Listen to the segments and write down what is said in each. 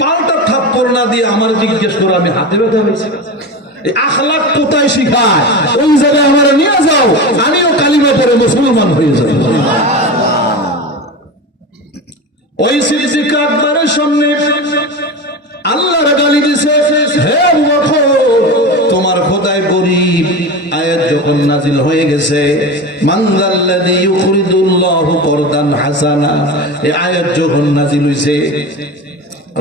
পাল্টা থাপ্পড় না দিয়ে আমার জিজ্ঞেস করে আমি হাতে ব্যথা হয়েছি। আখলাক কোথায় শিখায় ওই জায়গায় আমার নিয়ে যাও, আমিও কালিমা পড়ে মুসলমান হয়ে যাব। ওই সিদ্দিক আকবরের সামনে আল্লাহর গালি দিছে, হে আবু বকর তোমার খোদায় গরীব আয়াত যখন নাজিল হয়ে গেছে, মান যাল্লাযী ইউকরিদুল্লাহু করদান হাসানা, এই আয়াত যখন নাজিল হইছে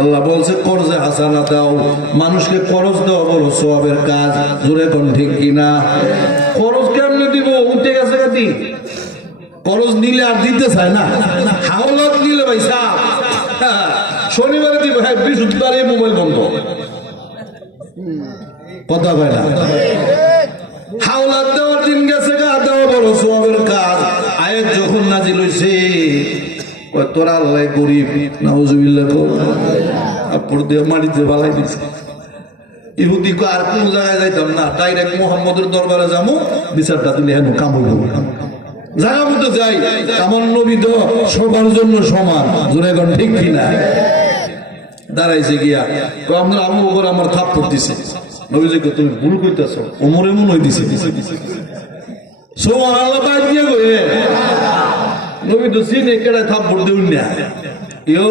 আল্লাহ বলছে কর্জে হাসানা দাও, মানুষকে খরচ দাও বড় সওয়াবের কাজ। জোরে কোন ঠিক কিনা? খরচ কেমনে দিব? উঠে গেছে গাতি, খরচ নিলে আর দিতে চায় না। হাওলাত নিলে ভাই সাহ শনিবারে দিব, হ্যাঁ বৃহস্পতিবারে মোবাইল বন্ধ, কথা কয় না। হাওলাত দেওয়ার দিন গেছে গা, দেওয়া বড় সওয়াবের কাজ। আয়াত যখন নাজিল হইছে তোরা আল্লাহ গরিব নাউজুবিল্লাহ আপর দিয়ে মাটিতে বালাই দিছে। ইহুদি আর কোন জায়গায় যাইতাম না, ডাইরেক্ট মুহাম্মদের দরবারে যাবো, বিচারটা দিলে হেন কাম হইব। জায়গা মতো যাই, আমার নবী তো সবার জন্য সমান। জোরে কোন ঠিক কিনা? দাঁড়াইছে গিয়া আমরা আবু বকর আমার থাপ্পড় দিছে। নবীজিকে তুমি ভুল কইতাছ, ওমর এমন হই দিছে। সুবহানাল্লাহ বাদ দিয়ে গয়ে নবী তো চিনে কেডাই থাপ্পড় দেউন না, ইয়ো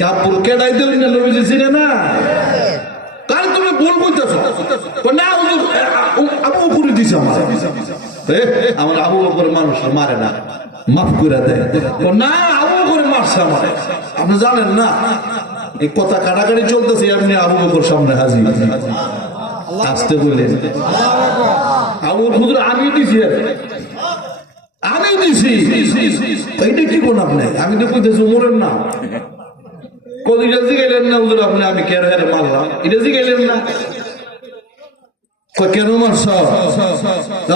কাপড় কেডাই দেউন না, নবীজি চিনে না। কাল তুমি ভুল কইতাছ না, আবু বকর দিছে আমার। আমার আবু বকর মানুষ মারে না, মাফ করে দেয় না। আবু বকর মারছে আমার, আপনি জানেন না। এই কথা কাটাকাটি চলতেছে, আপনি আবু বকর সামনে হাজির। আসতে বললেন আবু হুজুর আমি দিছি, আমি দিছি। এইটা কি কোন আপনি? আমি তো কইতেছি উমরের না। কদিটা জিগাইলেন না হুজুর আপনি? আমি কেন হেরে মারলাম এটা জিগাইলেন না? কেন মারছ?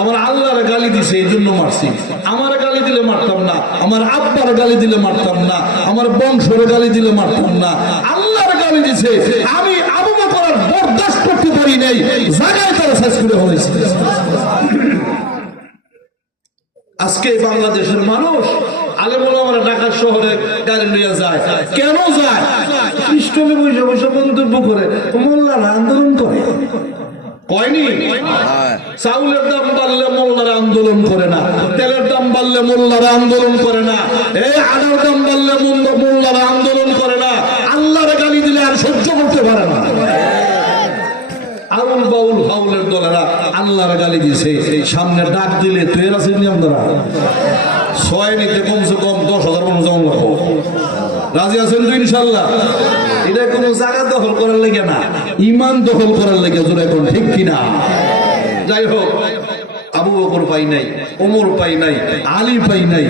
আমার আল্লাহর গালি দিছে এই জন্য মারছি। আমার গালি দিলে মারতাম না, আমার আব্বার গালি দিলে মারতাম না, আমার বংশের গালি দিলে মারতাম না। আল্লাহর গালি দিছে, আমি আবু বকর বরদাস্ত করতে পারি নাই, জায়গায় তারা শেষ করে হয়েছে। আজকে বাংলাদেশের মানুষ আলেম ওলামারা ঢাকা শহরে গাড়ি নিয়ে যায়। কেন যায়? খ্রিস্টনে বসে বসে মন্তব্য করে, মোল্লারা আন্দোলন করে। কয়নি? চাউলের দাম বাড়লে মোল্লারা আন্দোলন করে না, তেলের দাম বাড়লে মোল্লারা আন্দোলন করে না, এই আদার দাম বাড়লে মোল্লারা আন্দোলন করে না। আল্লাহর গালি দিলে আর সহ্য করতে পারে না। আউল বাউল ফাউলের দলেরা আল্লাহর গালি দিছে, সামনে ডাক দিলে তুই এর আছে নিয়ম দ্বারা 6 নিতে কমসে কম 10,000 মানুষ জমা লাগবো। রাজি আছেন তো ইনশাল্লাহ? এটা কোনো জায়গা দখল করার লেগে না, ইমান দখল করার লেগে। জোরে কোন ঠিক কিনা? যাই হোক, আবু বকর পাই নাই, ওমর পাই নাই, আলী পাই নাই।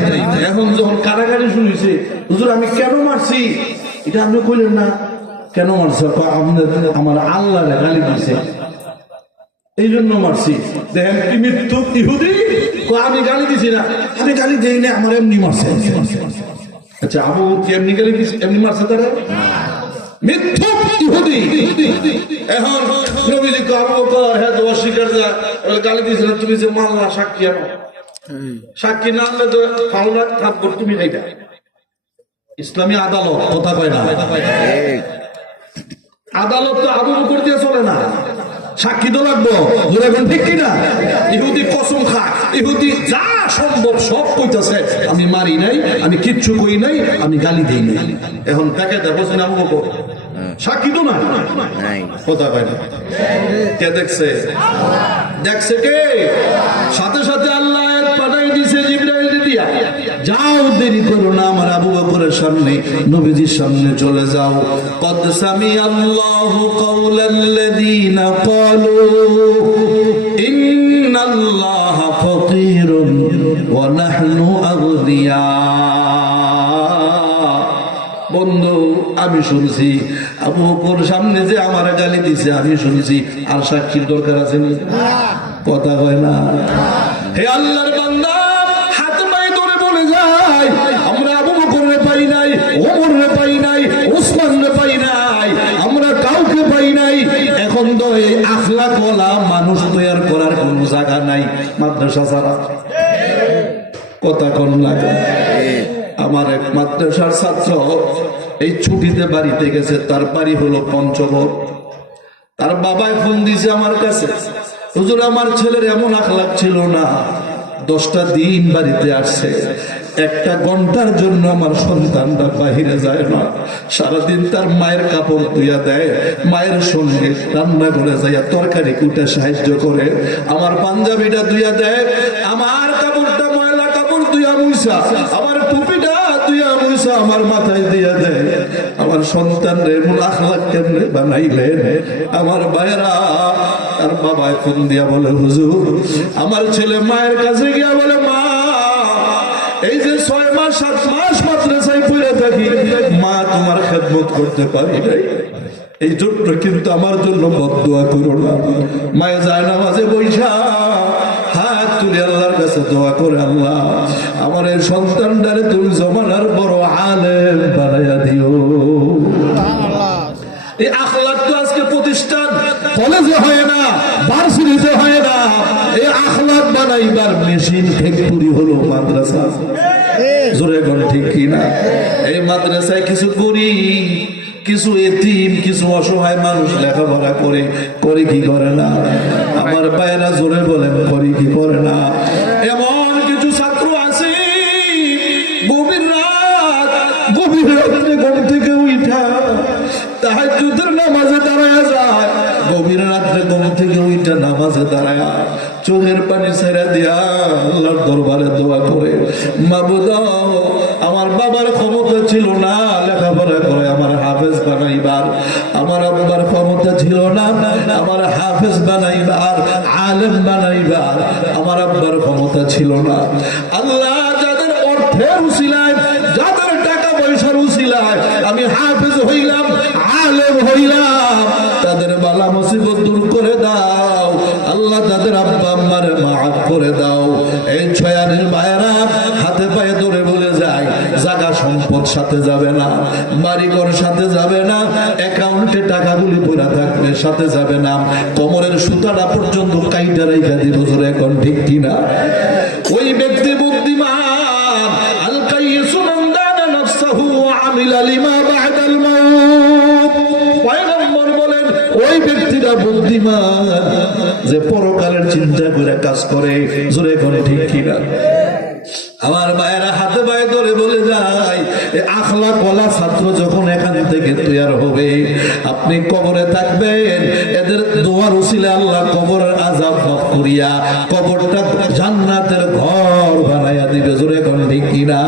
এখন যখন কারাগারে শুনেছে হুজুর আমি কেন মারছি, এটা আপনি কইলেন না। কেন মারছে? আমার আল্লাহ গালি দিছে এই জন্য মারছি। দেখেন কি মৃত্যু ইহুদি, আমি গালি দিছি না, আমি গালি দিই না, আমার এমনি মারছে। আচ্ছা আবু এমনি গালি দিছে, এমনি মারছে তারা? মিথ্যুক ইহুদি। এখন নবীজি কো আবু বকর হ্যাঁ তো অস্বীকার যা গালি দিয়েছিল, তুমি যে মাল্লা সাক্ষী আনো, সাক্ষী না আনলে তো ফাউলা থাপ্পড় তুমি খাইটা। ইসলামী আদালত, কথা কয় না? আদালত তো আবু বকর দিয়ে চলে না, সাক্ষী তো লাগবো। ঠিক কিনা? ইহুদি কসম খায়, ইহুদি যা সম্ভব সব কইতাছে আমি মারি নাই, আমি কিচ্ছু কই নাই, আমি গালি দিই নাই। এখন তাকে দেখো না আবু বকর সাক্ষী তো না, কথা কয় না? কে দেখছে? দেখছে কে? সাথে সাথে আল্লাহ পাঠাই দিছে জিবরাইল দিয়া, যাও দেরি করো না, আমার আবু বকরের সামনে নবীজির সামনে চলে যাও। কদ সামি আল্লাহু কাওলাল্লাযীনা ক্বালু ইন্নাল্লাহা ফাকীরুন ওয়া নাহনু আগনিয়া। বন্ধু আমি শুনছি আবু বকর সামনে যে আমার গালি দিছে, আমি শুনছি। আর সাক্ষীর দরকার আছে না? কথা কয় না? হে আল্লাহর বান্দা, হাত পায়ে ধরে বলে যায় আমরা আবু বকররে পাই নাই, ওমররে পাই নাই, উসমানরে পাই নাই, আমরা কাউকে পাই নাই। এখন তো এই আখলাকওয়ালা মানুষ তৈরি করার কোনো জায়গা নাই মাদ্রাসা ছাড়া। কথা কোন লাগে? আমার এক মাদ্রাসার ছাত্র এই ছুটিতে বাড়িতে গেছে, তার বাড়ি হলো পঞ্চগড়। তার বাবাই ফোন দিয়েছে আমার কাছে, হুজুর আমার ছেলের এমন আখলাক ছিল না, 10টা দিন বাড়িতে আসছে, 1 ঘন্টার জন্য আমার সন্তানটা বাহিরে যায় না, সারাদিন তার মায়ের কাপড় ধুইয়া দেয়, মায়ের সঙ্গে রান্না করে যাইয়া তরকারি কুটে সাহায্য করে, আমার পাঞ্জাবিটা ধুইয়া দেয়, আমার কাপড়টা ময়লা কাপড় ধুইয়া মুইসা, আমার টুপিটা ধুইয়া মুইসা আমার মাথায় দিয়া দেয়। আমার সন্তান রে এমন আখলাক কেমনে বানাইলেন? আমার ভাইরা, তার বাবায় ফোন দিয়া বলে, হুজুর আমার ছেলে মায়ের কাছে গিয়া বলে, মা এই যে 6 মাস 7 মাস মাদ্রাসায় পড়ে থাকি, মা তোমার খেদমত করতে পারি নাই, এই জন্য কিন্তু আমার জন্য বদদোয়া করো না। মায়ে যায় নামাজে বৈশা হাত তুলে আল্লাহর কাছে দোয়া করে, আল্লাহ আমার এই সন্তানটারে তুমি জমানার বড় আলেম বানাইয়া দিও। এই আখলাক তো আজকে প্রতিষ্ঠান কলেজে হয় না, ভার্সিটিতে হয় না, এই আখলাক বানাইবার মেশিন ফ্যাক্টরি হলো মাদ্রাসা। জোরে কোন ঠিক কিনা? এই মাদ্রাসায় কিছু গরিব, কিছু এতিম, কিছু অসহায় মানুষ লেখাপড়া করে, করে কি করে না? আমার পায়েরা জোরে বলেন, করে কি করে না? এমন কিছু ছাত্র আছে গভীর রাত্রে ঘুম থেকে উঠা তাহাজ্জুদের নামাজে দাঁড়ায় যায়, গভীর রাত্রে ঘুম থেকে উঠা নামাজে দাঁড়ায় চোখের পানি ছেড়ে দিয়া আল্লাহর দরবারে দোয়া করে, মাবুদ আমার বাবার ক্ষমতা ছিল না লেখাপড়া করে আমার হাফেজ বানাইবার, আমার আব্বার ক্ষমতা ছিল না আমার হাফেজ বানাইবার, আলেম বানাইবার, আমার আব্বার ক্ষমতা ছিল না। আল্লাহ যাদের অর্থের উসিলায়, যাদের টাকা পয়সার উসিলায় আমি হাফেজ হইলাম, আলেম হইলাম, তাদের বালা মুসিবত দূর করে দাও আল্লাহ, তাদের আব্বা আম্মার মাফ করে দাও। এই ছয়ানির মায়েরা হাতে পায়ে ধরে বলে যায়, জায়গা সম্পদ সাথে যাবে না, বাড়িঘর সাথে যাবে না, অ্যাকাউন্টে টাকাগুলি পড়ে থাকবে সাথে যাবে না, কোমরের সুতাটা পর্যন্ত কাইটা রাইখা দিব। জোরে এখন ঠিক কিনা? ওই ব্যক্তি বুদ্ধিমান, আল কাইয়িসু মান দানা নাফসাহু ওয়া আমিলা লিমা বা'দাল মাউত। পয়গম্বর বলেন ওই ব্যক্তিটা বুদ্ধিমান যে পরকালের চিন্তা করে কাজ করে। জোরে এখন ঠিক কিনা? আমার ভাইয়েরা হাতে পায়ে ধরে বলে যায়, আখলাক ওয়ালা ছাত্র যখন এখান থেকে তৈরি হবে, আপনি কবরে থাকবেন, এদের দোয়ার উসিলে আল্লাহ কবরের আযাব মাফ করিয়া কবরটা জান্নাতের ঘর বানাইয়া দিবে। জোরে এখন ঠিক কিনা?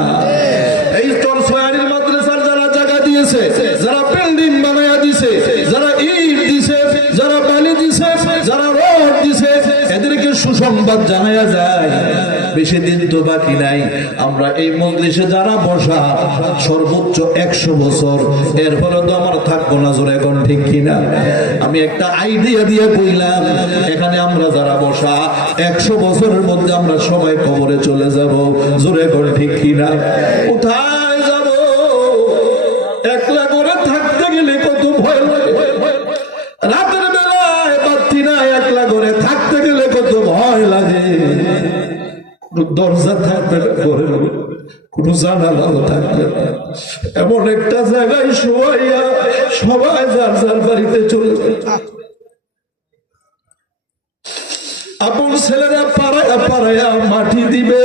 এই চরছয়ানির মাদ্রাসার যারা জায়গা দিয়েছে, যারা বিল্ডিং বানাইয়া দিয়েছে, যারা ইট দিয়েছে, যারা বালি দিয়েছে, যারা রড দিয়েছে, এদেরকে সুসংবাদ জানাইয়া যায়, বেশি দিন তো বাকি নাই, আমরা এই মজলিসে যারা বসা সর্বোচ্চ 100 বছর, এরপরে তো আমার থাকবো না। জোরে এখন ঠিক কিনা? আমি একটা আইডিয়া দিয়ে কইলাম, এখানে আমরা যারা বসা 100 বছরের মধ্যে আমরা সবাই কবরে চলে যাব। জোরে এখন ঠিক কিনা? কোথায় যাব? একলা করে থাকতে গেলে কত ভয় লাগে, রাতের বেলায় বাতি না, একলা করে থাকতে গেলে কত ভয় লাগে। দরজা থাকবে না ঘরের, কোন জানালাও থাকবে না, এমন একটা জায়গায় শোয়াইয়া সবাই যার যার বাড়িতে চলে যায়। আপন ছেলেরা পাড়ায়া পাড়ায়া মাটি দিবে,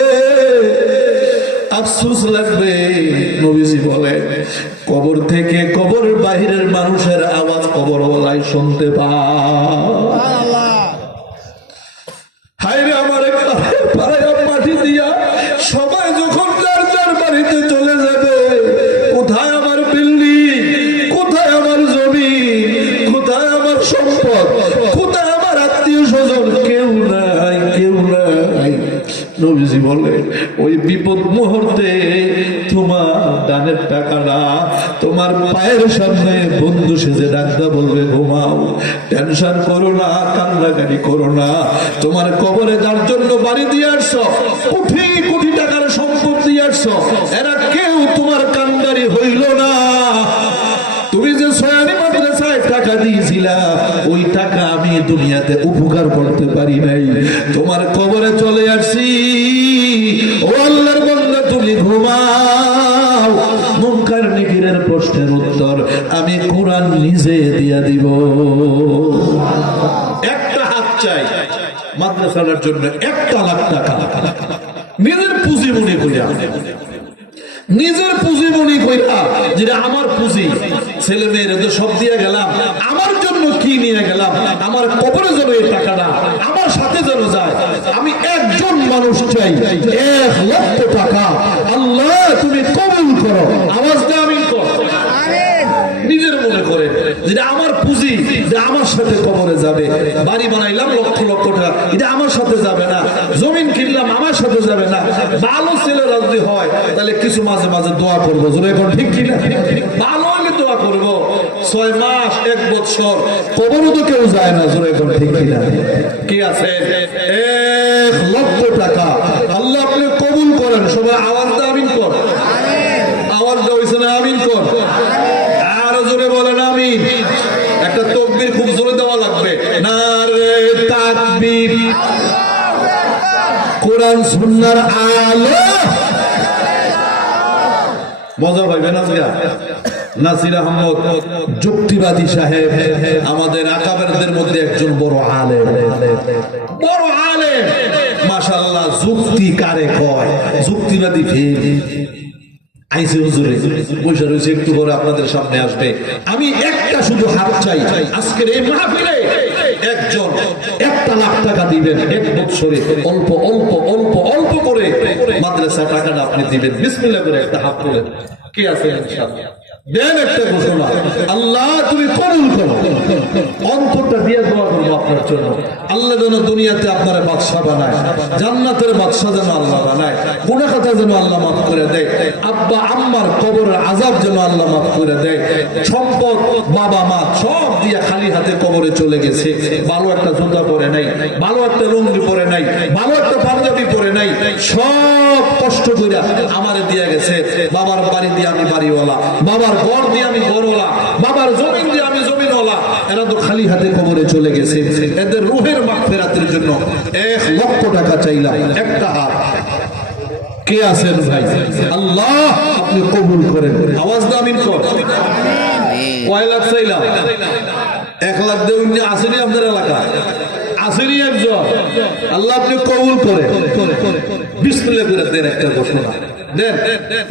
আফসোস লাগবে। নবীজি বলে, কবর থেকে কবরের বাহিরের মানুষের আওয়াজ কবরওয়ালায় শুনতে পায়। হায়রে আমার পাড়ায়া মাটি দিয়া সবাই যখন যার যার বাড়িতে চলে যাবে, কোথায় আমার বিল্ডিং, কোথায় আমার জমি, কোথায় আমার সম্পদ, কোথায় আমার আত্মীয় স্বজন? কেউ নাই, কেউ নাই। নবীজি বলে, ওই বিপদ মুহূর্তে তোমার দানের টাকাটা তোমার পায়ের সামনে বন্ধু সেজে ডাকতে বলবে, ঘুমাও, টেনশন করো না, কান্নাকাটি করো না। তোমার কবরে যার জন্য বাড়ি দিয়ে আসছো, কোটি কোটি টাকার সম্পদ দিয়ে আসছো, এরা কেউ তোমার কান্দারি হইল না। তুমি যে ছয়ানি মাদ্রাসায় টাকা দিয়েছিলা, ওই টাকা আমি দুনিয়াতে উপকার করতে পারি নাই, তোমার কবরে চলে আসছি। ও আল্লাহর বান্দা, তুমি ঘুমাও, মুনকার নেকিরের প্রশ্ন প্রশ্নের উত্তর আমি কোরআন নিজে দিয়া দিব। একটা হাত চাই মাদ্রাসার জন্য, 1 লাখ টাকা নিজের পুঁজি মনে কইরা, নিজের পুঁজি মনে কইরা, যেটা আমার পুঁজি, ছেলে মেয়েরা তো সব দিয়ে গেলাম, আমার জন্য কি নিয়ে গেলাম, আমার কবরে যেন এই টাকাটা আমার সাথে যেন যায়। আমি একজন মানুষ চাই, 1 লক্ষ টাকা। আল্লাহ তুমি কবুল করো। আওয়াজ দিয়ে আমিন কর। নিজের মনে করে যেটা আমার পুঁজি, যে আমার সাথে কবরে যাবে। বাড়ি বানাইলাম লক্ষ লক্ষ টাকা, এটা আমার সাথে যাবে না। জমিন কিনলাম, আমার সাথে যাবে না। ভালো ছেলেরা যদি হয় তাহলে কিছু মাঝে মাঝে দোয়া করবো, জোরে এখন ঠিক কিনা? ভালো হলে দোয়া করবো। 6 মাস 1 বছর কবরও তো কেউ যায় না, জোরে এখন ঠিক কিনা? কি আছে? 1 লক্ষ টাকা আল্লাহ আপনি কবুল করেন। সবাই আওয়াজ দিয়ে আমিন কর। আওয়াজ দেওয়া হয়েছে না? আমিন কর। আরো জোরে বলেন আমিন। একটা তাকবীর খুব জোরে দেওয়া লাগবে। নারে তাকবীর। কোরআন সুন্নাহর আলো। মজা পাইবেন আজকে। নাসির আহমদ যুক্তিবাদী সাহেব আমাদের আকাবেরদের মধ্যে একজন বড় আলেম, বড় আলেম মাশাআল্লাহ। যুক্তি কারে কয়? যুক্তিবাদী ফেল আইসে হুজুরে বসে রয়েছে, একটু পরে আপনাদের সামনে আসবে। আমি একটা শুধু হাত চাই আজকের এই মাহফিলে, একজন 1 লাখ টাকা দিবেন 1 বছরে, অল্প অল্প অল্প অল্প করে মাদ্রাসা টাকাটা আপনি দিবেন। বিসমিল্লাহ করে একটা হাত তোলেন। কে আছে ইনশাআল্লাহ? দেন একটা ঘোষণা। আল্লাহ তুমি কবুল করো। অন্তরটা দিয়ে দোয়া করবো আপনার জন্য। আল্লাহ যেন দুনিয়াতে আপনার বাদশা বানায়, জান্নাতের বাদশা যেন আল্লাহ বানায়, গুনাহ খাতা যেন আল্লাহ মাফ করে দেয়, আব্বা আম্মার কবরের আযাব যেন আল্লাহ মাফ করে দেয়। সম্পদ বাবা মা সব দিয়ে খালি হাতে কবরে চলে গেছে। ভালো একটা জুতা পরে নাই, ভালো একটা লুঙ্গি পরে নাই, ভালো একটা পাঞ্জাবি পরে নাই, সব কষ্ট করে আমারে দিয়ে গেছে। বাবার বাড়ি দিয়ে আমি বাড়িওয়ালা, বাবার ঘর দিয়ে আমি ঘরওয়ালা, বাবার জমিন দিয়ে আমি জমিনওয়ালা। এরা তো খালি হাতে কবরে চলে গেছে। এদের রূহের মাগফিরাতের জন্য 1 লক্ষ টাকা চাইলাম। একটা হাত। কে আছেন ভাই? আল্লাহ আপনি কবুল করেন। আওয়াজ দাও আমিন কর। কয় লাখ চাইলাম? 1 লাখ দেউন আসেনি আপনার এলাকায়? আসেনি একজন? আল্লাহ আপনি কবুল করেন। বিসমিল্লাহ করে দেন একটা ঘোষণা। দেন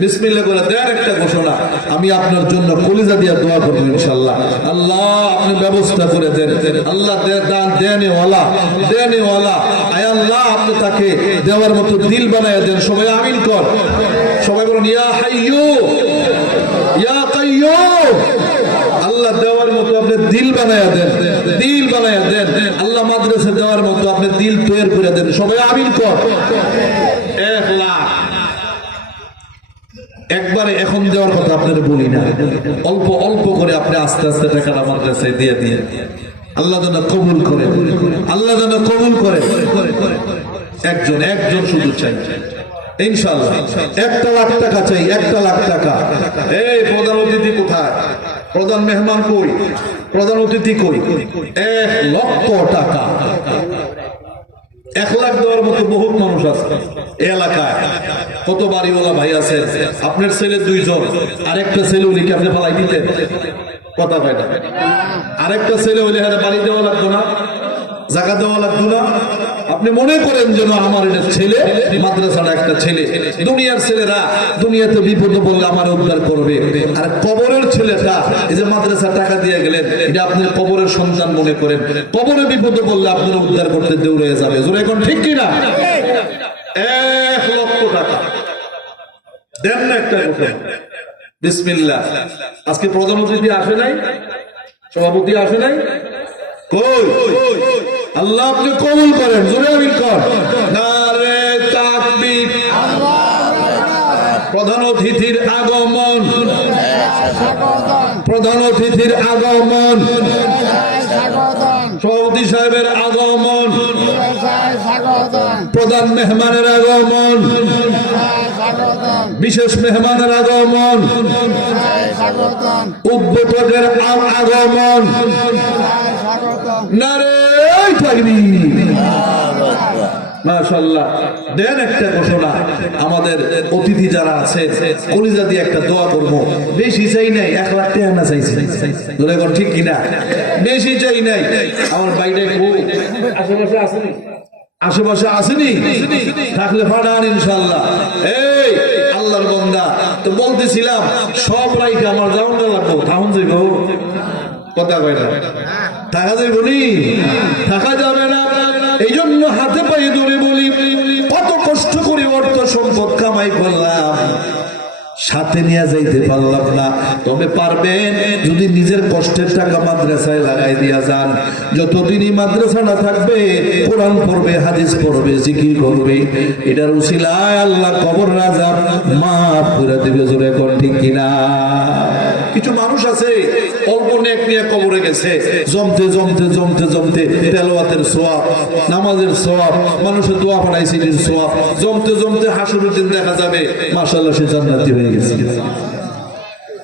বিসমিল্লাহ করে দেন একটা ঘোষণা। আমি আপনার জন্য কলিজা দিয়ে দোয়া করব ইনশাআল্লাহ। আল্লাহ আপনি ব্যবস্থা করে দেন। আল্লাহ দান দেনেওয়ালা, দেনেওয়ালা। আয় আল্লাহ আপনি তাকে দেওয়ার মতো দিল বানায় দেন। সবাই আমিন কর। সবাই বলুন ইয়া হাইয়্যু ইয়া কাইয়্যুম। আল্লাহ দেওয়ার মতো আপনি দিল বানায় দেন, দিল বানায় দেন। আল্লাহ মাদ্রাসা দেওয়ার মতো আপনি দিল তৈরি করে দেন। সবাই আমিন কর। 1 লাখ একবারে এখন দেওয়ার কথা আপনাদের বলি না, অল্প অল্প করে আপনি আস্তে আস্তে টাকাটা মাদ্রাসায় দিয়ে দিয়ে আল্লাহ যেন কবুল করে, আল্লাহ যেন কবুল করে। একজন শুধু চাই ইনশাআল্লাহ। 1 লাখ টাকা চাই, 1 লাখ টাকা। এই প্রধান অতিথি কোথায়? প্রধান মেহমান কই? প্রধান অতিথি কই? 1 লক্ষ টাকা। 1 লাখ দেওয়ার মতো বহুত মানুষ আছে এলাকায়। কত বাড়িওয়ালা ভাই আছে? আপনার ছেলে 2 জন, আরেকটা ছেলে হলে কি আপনি পালাই দিতেন? কথা পাই না। আরেকটা ছেলে হলে বাড়ি দেওয়া লাগতো না, জায়গা দেওয়া লাগতো না। আপনি মনে করেন যেন আমার এটা ছেলে, মাদ্রাসার একটা ছেলে। দুনিয়ার ছেলেরা দুনিয়াতে বিপদে পড়লে আমার উদ্ধার করবে, আর কবরের ছেলেটা এই যে মাদ্রাসা টাকা দিয়ে গেলেন, এটা আপনি কবরের সন্তান মনে করেন। কবরে বিপদে পড়লে আপনার উদ্ধার করতে দৌড়ে যাবে। জোরে এখন ঠিক কিনা? 1 লক্ষ টাকা দেন না একটা কথা। বিসমিল্লাহ। আজকে প্রধান অতিথি আসে নাই, সভাপতি আসে নাই, কই? আল্লাহ আপনি কবুল করেন। জোরে আমিন কর। নারে তাকবীর। প্রধান অতিথির আগমন, প্রধান অতিথির আগমন, সভাপতি সাহেবের আগমন, প্রধান মেহমানের আগমন, বিশেষ মেহমানের আগমন, উদ্বোধকের আগমন। নারে তাকবীর, মাশাআল্লাহ। দেন একটা ঘোষণা, আমাদের অতিথি যারা আছে কলিজা দিয়ে একটা দোয়া করবো। বেশি চাই নাই, 1 লাখ টাকা না চাইছি, এখন ঠিক কিনা? বেশি চাই নাই। আমার বাইরে আশেপাশে আসেনি, আশেপাশে আসেনি, থাকলে ফাটান ইনশাল্লাহ। এই আল্লাহর বান্দা, তো বলতেছিলাম সব রাইখে আমার যাওয়াটা লাগবো, থাকুন যাইব, কথা কয় না, থাকা যাইব নি, থাকা যাবে না। এই জন্য হাতে পায়ে ধরে বলি, কত কষ্ট করে অর্থ সম্পদ কামাই করলাম, সাথে নিয়ে যাইতে পারলাম না। তবে পারবেন যদি নিজের কষ্টের টাকা মাদ্রাসায় লাগাই দিয়া যান। যতদিনই মাদ্রাসা না থাকবে, কোরআন পড়বে, হাদিস পড়বে, জিকির করবে, এটার উসিলায় আল্লাহ কবর আযাব মাফ করে দেবে। জোরে কোন ঠিক কিনা? কিছু মানুষ আছে অল্প নেক নিয়ে কবরে গেছে, জমতে জমতে জমতে জমতে তেলাওয়াতের সওয়াব, নামাজের সওয়াব, মানুষের দোয়া পড়াইছে এর সওয়াব, জমতে জমতে হাসরের দিন দেখা যাবে মাশাআল্লাহ সে জান্নাতি হয়ে গেছে।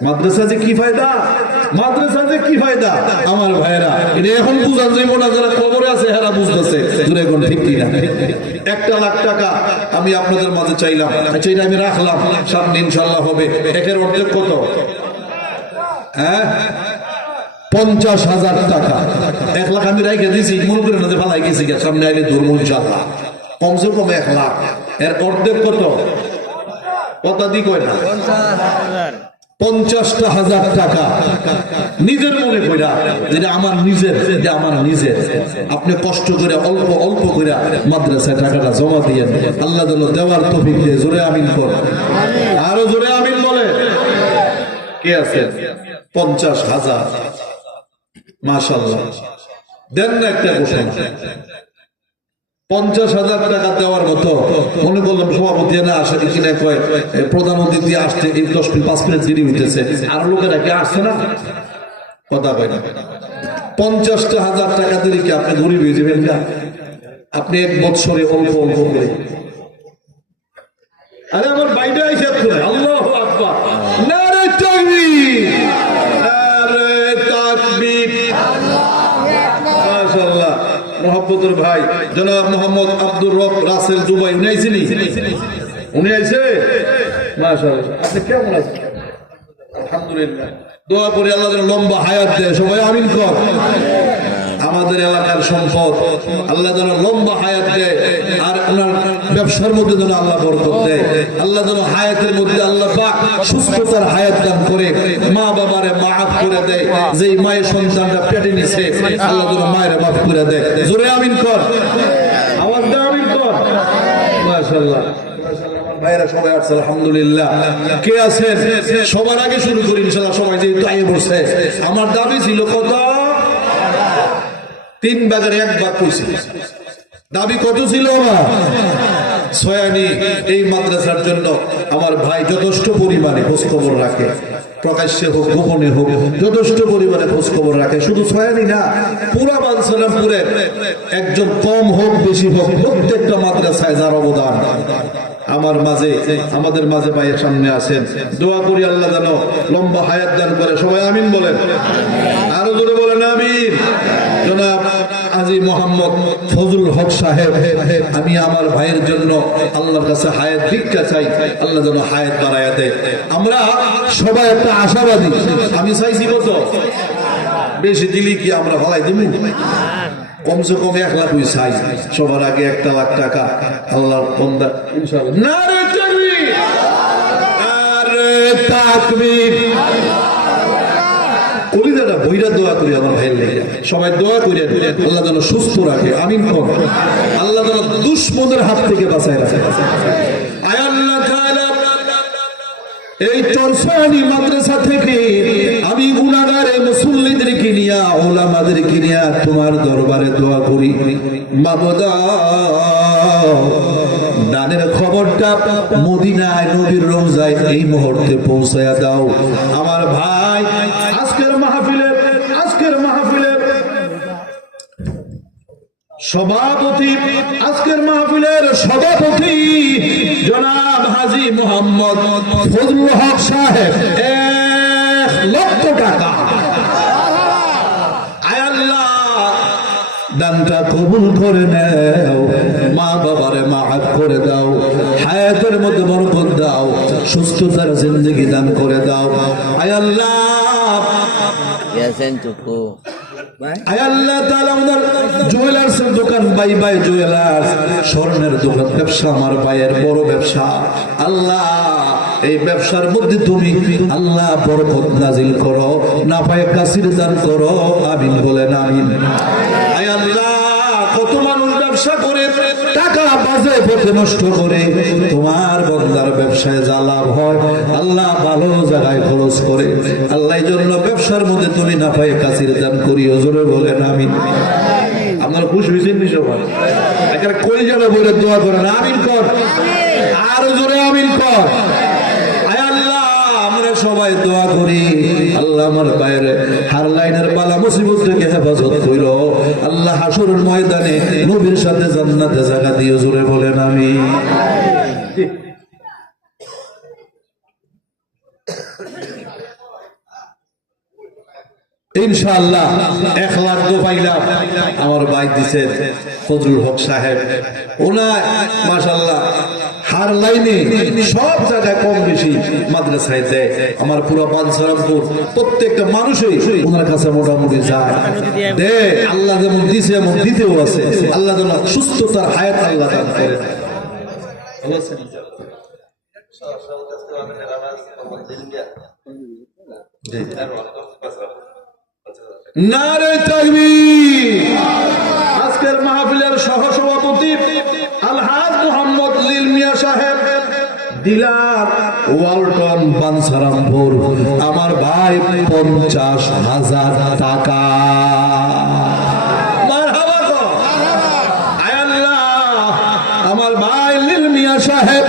মাদ্রাসা যে কি ফায়দা, মাদ্রাসা যে কি ফায়দা আমার ভাইরা, এটা এখন বুঝা যাইব না, যারা কবরে আছে হেরা বুঝতেছে। জোরে কোন ঠিক কিনা? 1 লাখ টাকা আমি আপনাদের মাঝে চাইলাম, আচ্ছা এটা আমি রাখলাম, সামনে ইনশাআল্লাহ হবে। একের অর্ধেক কত? 50,000 টাকা। 1 লাখ আমি রেখে দিয়েছি, মনে করেন না যে ভালাই গেছি, সামনে আইলে ধর্ম ইনশাআল্লাহ। কমসে কম 1 লাখ, এর অর্ধেক কত? কথা দি কয় না, 50,000 টাকা নিজের মনে কইরা, যেটা আমার নিজের, যেটা আমার নিজের, আপনি কষ্ট করে অল্প অল্প করে মাদ্রাসায় টাকাটা জমা দিয়ে আল্লাহ যেন দেওয়ার তৌফিক দিয়ে। জোরে আমিন কর, আরো জোরে আমিন বলে। কে আছে? 50,000। মাশাআল্লাহ, দেন না একটা ঘোষণা। 50,000 টাকা দেওয়ার মতো মনে করলাম সভাপতি না আসে কিনা, কয় প্রধান অতিথি আসছে, এই 10-5 মিনিট দেরি হইতেছে, আর লোকেরা কি আসছে না, কথা কয় না। 50,000 টাকা দিলে কি আপনি গরিব হয়ে যাবেন না? আপনি 1 বছরে অল্প অল্প করে, আরে আমার বাইরে আইসে আল্লাহু আকবার, নারে তাকবীর, নারে তাকবীর, মাশাআল্লাহ। মোহাম্মদের ভাই জনাব মোহাম্মদ আব্দুর রব রাসেল দুবাই, উনি আইছেন, উনি আইছে, মাশাআল্লাহ। আপনি কেমন আছেন? আলহামদুলিল্লাহ। দোয়া করি আল্লাহ যেন লম্বা হায়াত দেয়, সবাই আমিন কর। আমাদের এলাকার সম্পদ আল্লাহ যেন লম্বা হায়াত দেয়, আর ওনার ব্যবসার মধ্যে যেন আল্লাহ বরকত দেয়। আল্লাহ যেন হায়াতের মধ্যে আল্লাহ পাক সুস্থতার হায়াত দান করে, মা বাবারে মাফ করে দেয়, যেই মায়ের সন্তানটা পেটে নিছে আল্লাহ যেন মায়ের মাফ করে দেয়। জোরে আমিন কর, আওয়াজ দে আমিন কর। মাশাআল্লাহ, ভাইরা সবাই আসছে আলহামদুলিল্লাহ। কে আছেন? সবার আগে শুরু করি ইনশাআল্লাহ। সবাই যেহেতু আগে বসছে, আমার দাবি ছিল কত? 3 ভাগের 1 ভাগ কইছি। দাবি কত ছিল আমার? ছয়ানি। এই মাদ্রাসার জন্য আমার ভাই যথেষ্ট পরিমাণে খোঁজ খবর রাখে, প্রকাশ্যে হোক গোপনে হোক যথেষ্ট পরিমাণে খোঁজ খবর রাখে। শুধু ছয়ানি না, পুরা বাঞ্ছারামপুরের একজন কম হোক বেশি হোক প্রত্যেকটা মাদ্রাসায় যার অবদান আমার মাঝে, আমাদের মাঝে ভাইয়ের সামনে আছেন। দোয়া করি আল্লাহ যেন লম্বা হায়াত দান করে। সবাই আমিন বলেন, আরো জোরে বলেন আমিন। জনাব আজি মোহাম্মদ ফজলুল হক সাহেব, আমি আমার ভাইয়ের জন্য আল্লাহর কাছে হায়াত ভিক্ষা চাই, আল্লাহ যেন হায়াত বাড়ায়া দেয়। আমরা সবাই একটা আশাবাদী। আমি চাইছি কত? বেশি দিলি কি আমরা ভালাই দিব? কমসে কম 1 লাখ চাই। সবার আগে 1 লাখ টাকা আল্লাহর বান্দা ইনশাআল্লাহ। নারে তাকবীর, নারে তাকবীর। কলিজাটা বইরা দোয়া করি আমার ভাইয়ের লেগে। সবাই দোয়া করি আল্লাহ যেন সুস্থ রাখে, আমিন কর। আল্লাহ যেন দুশমনের হাত থেকে বাঁচায় রাখে। আয় আল্লাহ তাআলা, এই চরসানি মাদ্রাসা থেকে আমি গুনাহগারে মুসল্লিদেরকে নিয়ে, উলামাদেরকে নিয়ে তোমার দরবারে দোয়া করি। মাবুদা, দানের খবরটা মদিনায় নবীর রওজায় এই মুহূর্তে পৌঁছায়া দাও। আমার ভাই আজকের মাহফিলে সভাপতি, আজকের মাহফিলের সভাপতি জনাব হাজী মোহাম্মদ ফজলুল হক সাহেব 1 লক্ষ টাকা। আয় আল্লাহ, দানটা কবুল করে নাও। মা বাবারে মাফ করে দাও, হায়াতের মধ্যে বরকত দাও, সুস্থতার জিন্দেগি দান করে দাও। আয় আল্লাহ, আয় আল্লাহ তাআলা আমাদের জুয়েলার্সের দোকান, বাই বাই জুয়েলার্স, স্বর্ণের দোকান, ব্যবসা আমার ভাইয়ের বড় ব্যবসা। আল্লাহ এই ব্যবসার মধ্যে তুমি আল্লাহ বরকত নাজিল করো, নাফায়ে কাসির দান করো, আমিন বলেন আমিন। আয় আল্লাহ, কত মানুষ ব্যবসা করে টাকা বাজে পথে নষ্ট করে, তোমার বান্দার ব্যবসায় যা লাভ হয় আল্লাহ ভালো জায়গায় খরচ করে। আল্লাহ এই জন্য ব্যবসার মধ্যে তুমি নাফায়ে কাসির দান করিও, জোরে বলেন আমিন। আপনার খুশি হয়েছেন নি সবাই? একটা কলিজাটা বলে দোয়া করেন, আমিন কর, আরো জোরে আমিন কর। সবাই দোয়া করি, আল্লাহ আমার বাইরে হার লাইনের বালা মুসিবত থেকে হেফাজত কইল। আল্লাহ হাসরের ময়দানে নবীর সাথে জান্নাতে জায়গা দিও, জোরে বলেন আমিন। ইনশাআল্লাহ 1 লাখ তো পাইলাম, আমার ভাই দিছেন ফজলুল হক সাহেব, ওনার মাশাআল্লাহ হার লাইনে সব জায়গায় কম বেশি মাদ্রাসায় দেয়। আমার পুরো বাঞ্ছারামপুর প্রত্যেকটা মানুষই ওনার কাছে মোটামুটি যায় দে। আল্লাহ যেমন দিছে এমন দিতেও আছে। আল্লাহ যেন সুস্থতার হায়াত আল্লাহ দান করে। নারে তাকবীর। আজকের মাহফিলের সহসভাপতি আলহাজ মোহাম্মদ লিল মিয়া সাহেব, ডিলার ওয়ালটন বাঞ্ছারামপুর, আমার ভাই 50,000 টাকা। মারহাবা গো। আয় আল্লাহ, আমার ভাই লিল মিয়া সাহেব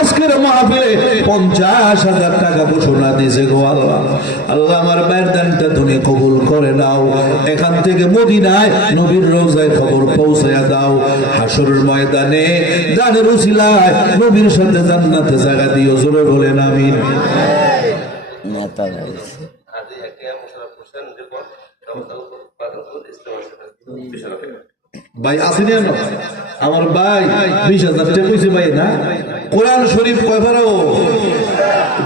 আজকের মাহফিলে 50,000 টাকা ঘোষণা দিয়েছে গো আল্লাহ। আল্লাহ আমার ভাইয়ের দানটা তুমি কবুল করে নাও। এখান থেকে মদিনায় নবীর রওজায় খবর পৌঁছায়া দাও। হাসরের ময়দানে দানের উসিলায় নবীর সাথে জান্নাতে জায়গা দিও, জোরে বলেন আমিন। ভাই আসেনি আমার ভাই 20,000 টাকা কইছে ভাই না। কোরআন শরীফ কয় পারা?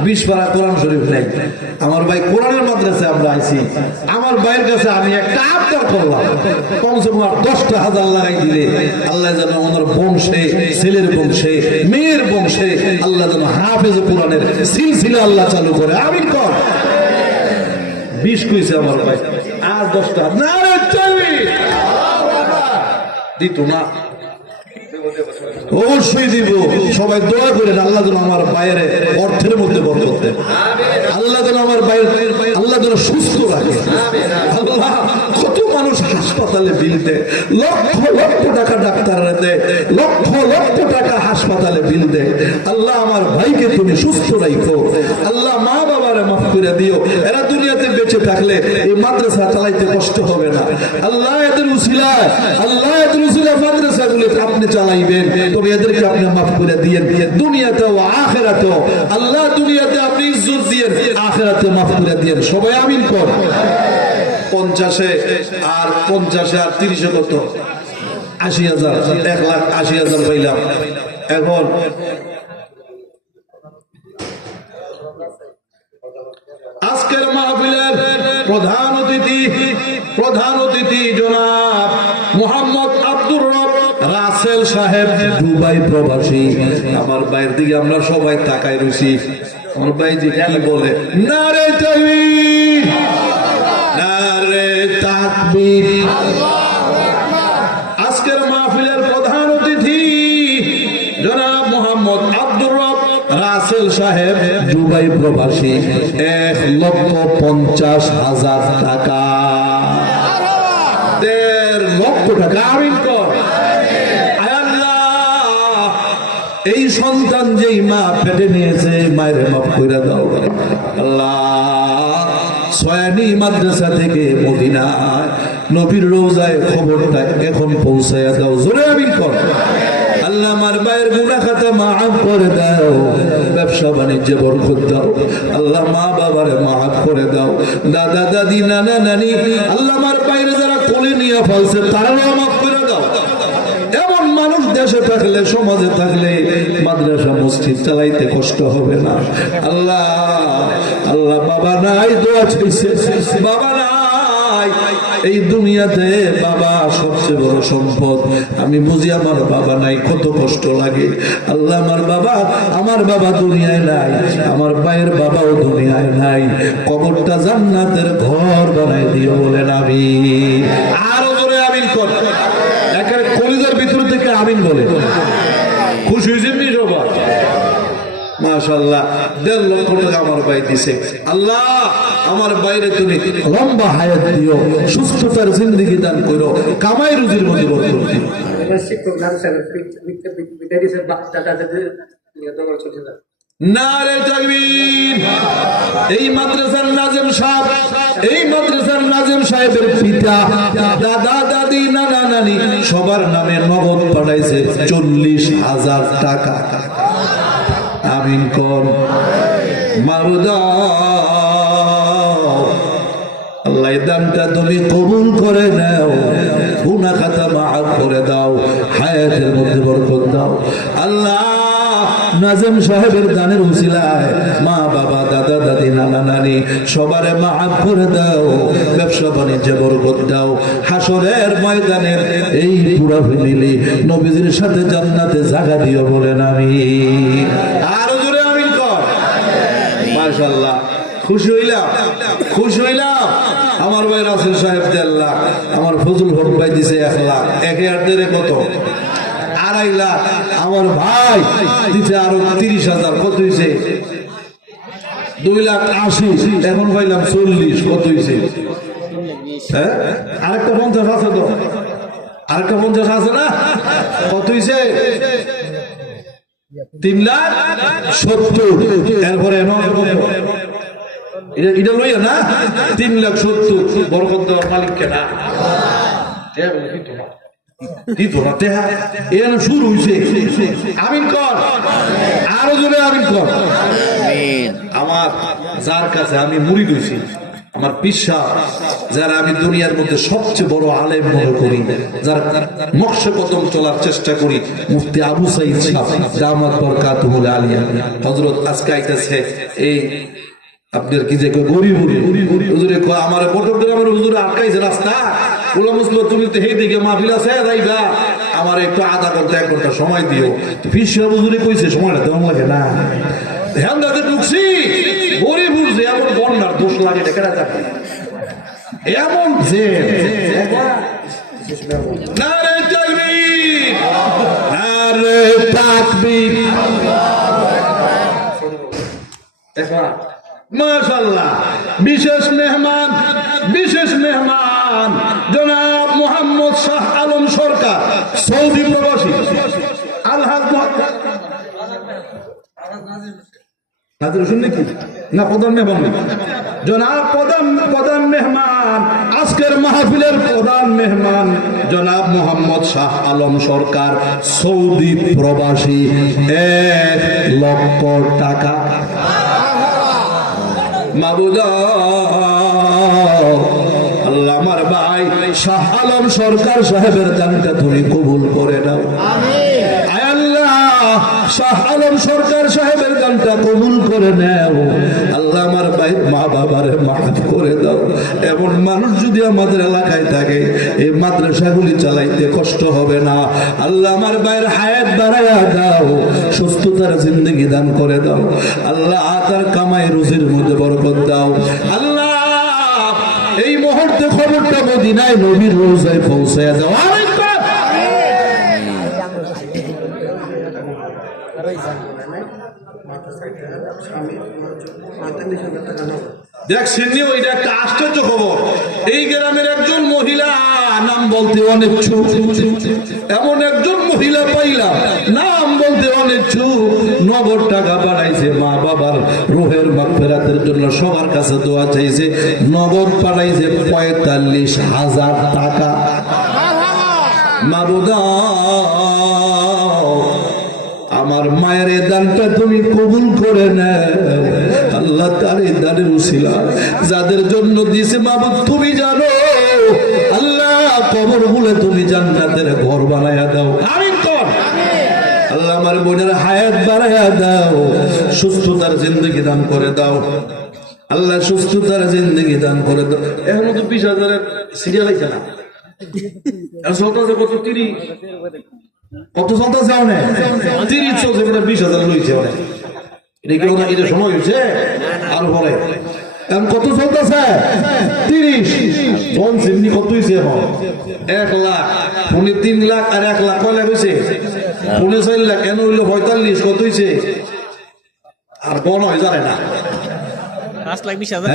20 পারা কোরআন শরীফ নাই। আমার ভাই কোরআনের মাদ্রাসায় আমরা আইছি। আমার ভাইয়ের কাছে আমি একটা আবদার করলাম, কমসে কম 10,000 লাগাই দিলে আল্লাহ যেন ওনার বংশে, ছেলের বংশে, মেয়ের বংশে আল্লাহ যেন হাফেজ কোরআনের সিলসিলা আল্লাহ চালু করে। আমিন কর। 20 কইছে আমার ভাই, আর 10টা না দিত না। অবশ্যই দিব। সবাই দোয়া করেন আল্লাহ যেন আমার বাইরে অর্থের মধ্যে বরকত দেন। আল্লাহ যেন আমার বাইরে, আল্লাহ যেন সুস্থ রাখে। আল্লাহ কত মানুষ হাসপাতালে বিল দেয়, লক্ষ লক্ষ টাকা ডাক্তাররা দেয়, লক্ষ লক্ষ টাকা হাসপাতালে বিল দেয়। আল্লাহ আমার ভাইকে তুমি সুস্থ রাখো। আল্লাহ মা বাবারে মাফ করে দিও। এরা দুনিয়াতে বেঁচে থাকলে এই মাদ্রাসা চালাইতে কষ্ট হবে না। আল্লাহ এদের উসিলায়, আল্লাহ এদের উসিলায় মাদ্রাসাগুলো আপনি চালাইবেন, তবে এদেরকে আপনি মাফ করে দিয়েন দুনিয়াতেও আখিরাতেও। আল্লাহ দুনিয়াতে আপনি ইজ্জত দিয়েন, আখিরাতে মাফ করে দিয়েন। সবাই আমিন কর। 50 আর 30 কত? 80,000, 1,80,000 পাইলাম। এখন আজকের মাহফিলের প্রধান অতিথি জনাব মোহাম্মদ আব্দুর রব রাসেল সাহেব, দুবাই প্রবাসী। আমার ভাইয়ের দিকে আমরা সবাই তাকাই রয়েছি। আমার ভাই যে কি বলে, নারে তাকবীর, নারে তাকবীর। আজকের মাহফিলের প্রধান অতিথি জনাব মোহাম্মদ আব্দুর রব রাসেল সাহেব, দুবাই প্রবাসী, 1,50,000 টাকা। 1.5 লক্ষ টাকা। আমিন কর। এই সন্তান যেই মা পেটে নিয়েছে, মায়ের মাফ করে দাও আল্লাহ। সয়ানি মাদ্রাসা থেকে মদিনায় নবীর রওজায় খবরটা এখন পৌঁছায়া দাও, জোরে আমিন কর। আল্লাহ আমার ভাইয়ের গুনাহ খাতা মাফ করে দাও, ব্যবসা বাণিজ্যে বরকত দাও। আল্লাহ মা বাবারে মাফ করে দাও, দাদা দাদি নানা নানি আল্লাহ আমার ভাইয়ের যারা কোলে নিয়ে ফেলছে তারাও মাফ করে দাও। এমন মানুষ দেশে থাকলে, সমাজে থাকলে মাদ্রাসা মসজিদ চালাইতে কষ্ট হবে না। আল্লাহ আল্লাহ বাবা নাই, দোয়া চাইছে, বাবা নাই। এই দুনিয়াতে বাবা সবচেয়ে বড় সম্পদ। আমি বুঝি আমার বাবা নাই, কত কষ্ট লাগে। আল্লাহ আমার বাবা দুনিয়ায় নাই, আমার ভাইয়ের বাবাও দুনিয়ায় নাই। কবরটা জান্নাতের ঘর বানাই দিও বলেন আমিন। আরো জোরে আমিন কর, একেবারে কলিজার ভিতর থেকে আমিন বলে। খুশি হয়েছেন নি সবাই? মাশাআল্লাহ, 1.5 লক্ষ টাকা আমার ভাই দিছে। আল্লাহ আমার বাইরে তুমি লম্বা হায়াত দিও, সুস্থতার জিন্দেগি দান করো, কামাই রুজির মধ্যে বরকত দিও। নারে তাকবীর। এই মাদ্রাসার নাজেম সাহেব, এই মাদ্রাসার নাজেম সাহেবের পিতা, দাদা দাদি, নানা নানি সবার নামে নগদ পাঠাইছে 40,000 টাকা। আমিন কর মারুদা। আল্লাহ দানটা তুমি কবুল করে নাও, গুনাহ খাতা মাফ করে দাও, হায়াতের মধ্যে বরকত দাও। আল্লাহ নাজেম সাহেবের দানের উসিলায় মা বাবা, দাদা দাদি, নানা নানি সবারে মাফ করে দাও, ব্যবসা বাণিজ্যে বরকত দাও। হাসরের ময়দানে এই পুরো ফ্যামিলি নবীজির সাথে জান্নাতে জায়গা দিও বলেন আমিন। আরো জোরে আমিন কর। মাশাআল্লাহ, খুশি হইলাম, খুশি হইলাম। আমার ভাই রাসেল সাহেব 1.5 লাখ, আমার ফজল হক ভাই দিছে 1 লাখ, 1.5 কত 2.5 লাখ। আমার ভাই দিছে আরো 30,000, কত হয়েছে 2,80,000। এখন পাইলাম 40, কত হয়েছে? হ্যাঁ, আরেকটা 50 আছে তো, আরেকটা 50 আছে না, কত হয়েছে? 3,70,000। এরপরে এটা লইয়া না 3,70,000 বরকত দেওয়ার মালিক কেনা শুরু হয়েছে। আমিন কর, আরো জোরে আমিন কর। আমার যার কাছে আমি মুরিদ হইছি, আমার বিশ্বাস, যারা আমি দুনিয়ার মধ্যে সবচেয়ে বড় আলেম মনে করি, যার নকশে কদম চলার চেষ্টা করি, মুফতি আবু সাঈদ সাহেব দামাত বরকাতুহুল আলিয়া হযরত আজকে আইতেছে। এই আপনার কি যে গরিব হুজুরে আমার বটগ্রামের হুজুরে আটকাইছে রাস্তা, ওলা মুসলো তুমি তো সেই দিকে মাহফিল আছে যাইবা, আমার একটু আধা ঘন্টা 1 ঘন্টা সময় দিও। ফির সাহেব হুজুরে কইছে সময়টা তেমন লাগে না, ধ্যান দাতে ঢুকছি, গরিব হুজুরে এমন বন্যার দোষ লাগে কেনা যাবে এমন যে নারে তাকবীর, নারে তাকবীর। মাশাআল্লাহ, বিশেষ মেহমান, বিশেষ মেহমান জনাব মোহাম্মদ শাহ আলম সরকার, সৌদি প্রবাসী। আলহাজ না প্রধান মেহমান, জনাব প্রধান মেহমান, আজকের মাহফিলের প্রধান মেহমান জনাব মোহাম্মদ শাহ আলম সরকার, সৌদি প্রবাসী, 1 লক্ষ টাকা। মাবুদা আল্লাহ আমার ভাই শাহ আলম সরকার সাহেবের দানটা তুমি কবুল করে নাও। আয় আল্লাহ, শাহ আলম সরকার সাহেবের দানটা কবুল করে নাও। আল্লাহ আমার ভাই মা বাবার মাফ করে দাও। এমন মানুষ যদি আমাদের এলাকায় থাকে, এই মাদ্রাসাগুলি চালাইতে কষ্ট হবে না। আল্লাহ আমার ভাইয়ের হায়াত বাড়াইয়া দাও, সুস্থতার জিন্দগি দান করে দাও। আল্লাহ তার কামাই রুজির মধ্যে বরকত দাও। আল্লাহ এই মুহূর্তে খবরটা মদিনায় নবীর রোজায় পৌঁছায়া দাও। দেখছেন, ওইটা একটা আশ্চর্য খবর। এই গ্রামের একজন মহিলা, নাম বলতে অনেক চুপ, এমন একজন মহিলা পাইলাম নাম বলতে অনেক চুপ, নগদ টাকা পাঠাইছে মা বাবার রুহের মাগফিরাতের জন্য, সবার কাছে দোয়া চাইছে, নগদ পাঠাইছে 45,000 টাকা। মাবুদা আমার মায়ের দানটা তুমি কবুল করে নাও। আল্লাহ তার এই দানের উসিলা যাদের জন্য দিয়েছে মাবুদ তুমি জানো। আল্লাহ কবর বলে তুমি জান্নাতের ঘর বানায়া দাও। সুস্থতার জিন্দগি দান করে দাও, আল্লাহ সুস্থতার জিন্দগি দান করে দাও। এখনো তো 20,000-এর সিরিয়াল আছে না, চলতেছে কত 30, কত চলতেছে অনেক 30 চলছে, 20,000 লইছে অনেক। এটা কি ওরা এটা সময় হয়েছে আর পরে এখন কত চলতেছে 30 কোন সিমনি কত হয়েছে এখন 1 লাখ, পুনে 3 লাখ আর 1 লাখ কয় লাখ হয়েছে, পুনে 4 লাখ, কেন হইলো 45, কত হয়েছে আর কোন হয় জানে না, 5,20,000।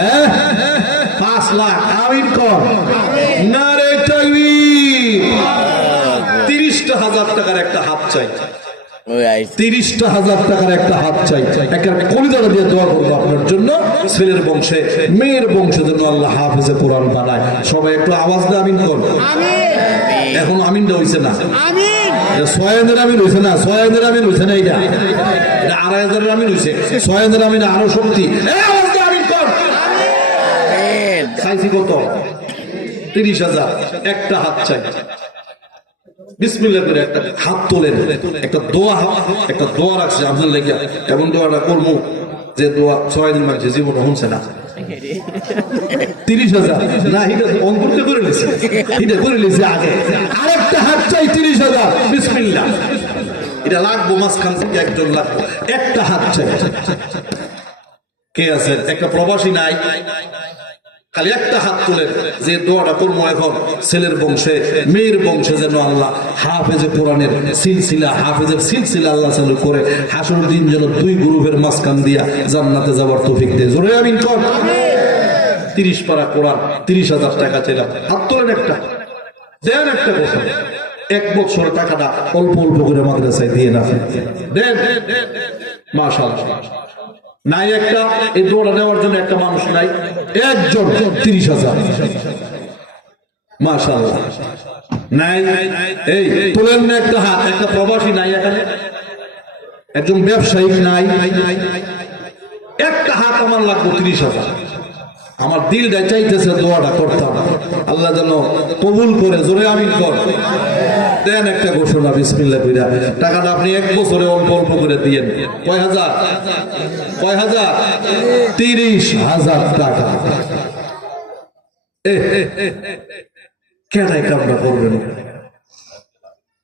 5 লাখ। আমিন কর নারে তাকবীর। 30,000 টাকার একটা হাত চাই, 30,000 টাকার একটা হাত চাই। একটা কলিজাটা দিয়ে দোয়া করবো আপনার জন্য, ছেলের বংশে মেয়ের বংশের জন্য আল্লাহ হাফেজে কোরআন বানায়। সবাই একটু আওয়াজ দিয়ে আমিন কর। এখন আমিনটা হইছে না, সয়ানের আমিন হইছে না, সয়ানের আমিন হইছে না, এটা 2,500-এর আমিন হইছে, সয়ানের আমিন আরো শক্তি। আমিন কর। চাইছি কত 30,000, একটা হাত চাই। বিসমিল্লাহ করে একটা হাত তোলেন, একটা দোয়া রাখছে আপনার লেগে, এমন দোয়াটা করবো যে দোয়া 6 দিন মাঝে জীবনে শুনছে না। 30,000 না, এটা অন্তর্তে করে নিছে, এটা করে নিছে আগে। আরেকটা হাত চাই 30,000, বিসমিল্লাহ। এটা লাগবো, মাঝখান থেকে একজন লাগবো, একটা হাত চাই। কে আছে? একটা প্রবাসী নাই, খালি একটা হাত তুলে যে দোয়াটা করবো এখন ছেলের বংশে মেয়ের বংশে যেন আল্লাহ হাফেজে কোরআনের সিলসিলা, হাফেজের সিলসিলা আল্লাহ চালু করে হাসরের দিন যেন 2 গ্রুপের মাঝখান দিয়া জান্নাতে যাওয়ার তৌফিক দেয়। জোরে আমিন কর। 30 পারা কোরআন, 30,000 টাকা চাইলাম, হাত তোলেন একটা, দেন একটা কথা, 1 বছর টাকাটা অল্প অল্প করে মাদ্রাসায় দিয়ে না দেন, মাশাআল্লাহ। নাই একটা এই দোয়াটা দেওয়ার জন্য একটা মানুষ নাই, একজন 30,000, মাশাআল্লাহ। নাই এই তোলেন না একটা হাত, একটা প্রবাসী নাই এখানে, একজন ব্যবসায়িক নাই, একটা হাত আমার লাগবে 30,000। আমার দিলটা চাইতেছে দোয়াটা করতাম, আল্লাহ যেন কবুল করে। জোরে আমিন কর। দেন একটা ঘোষণা, বিসমিল্লাহ কইরা টাকাটা আপনি 1 বছরে অল্প অল্প করে দিয়েন। কয় হাজার? 30,000 টাকা। কেন এটা আমরা করবেন?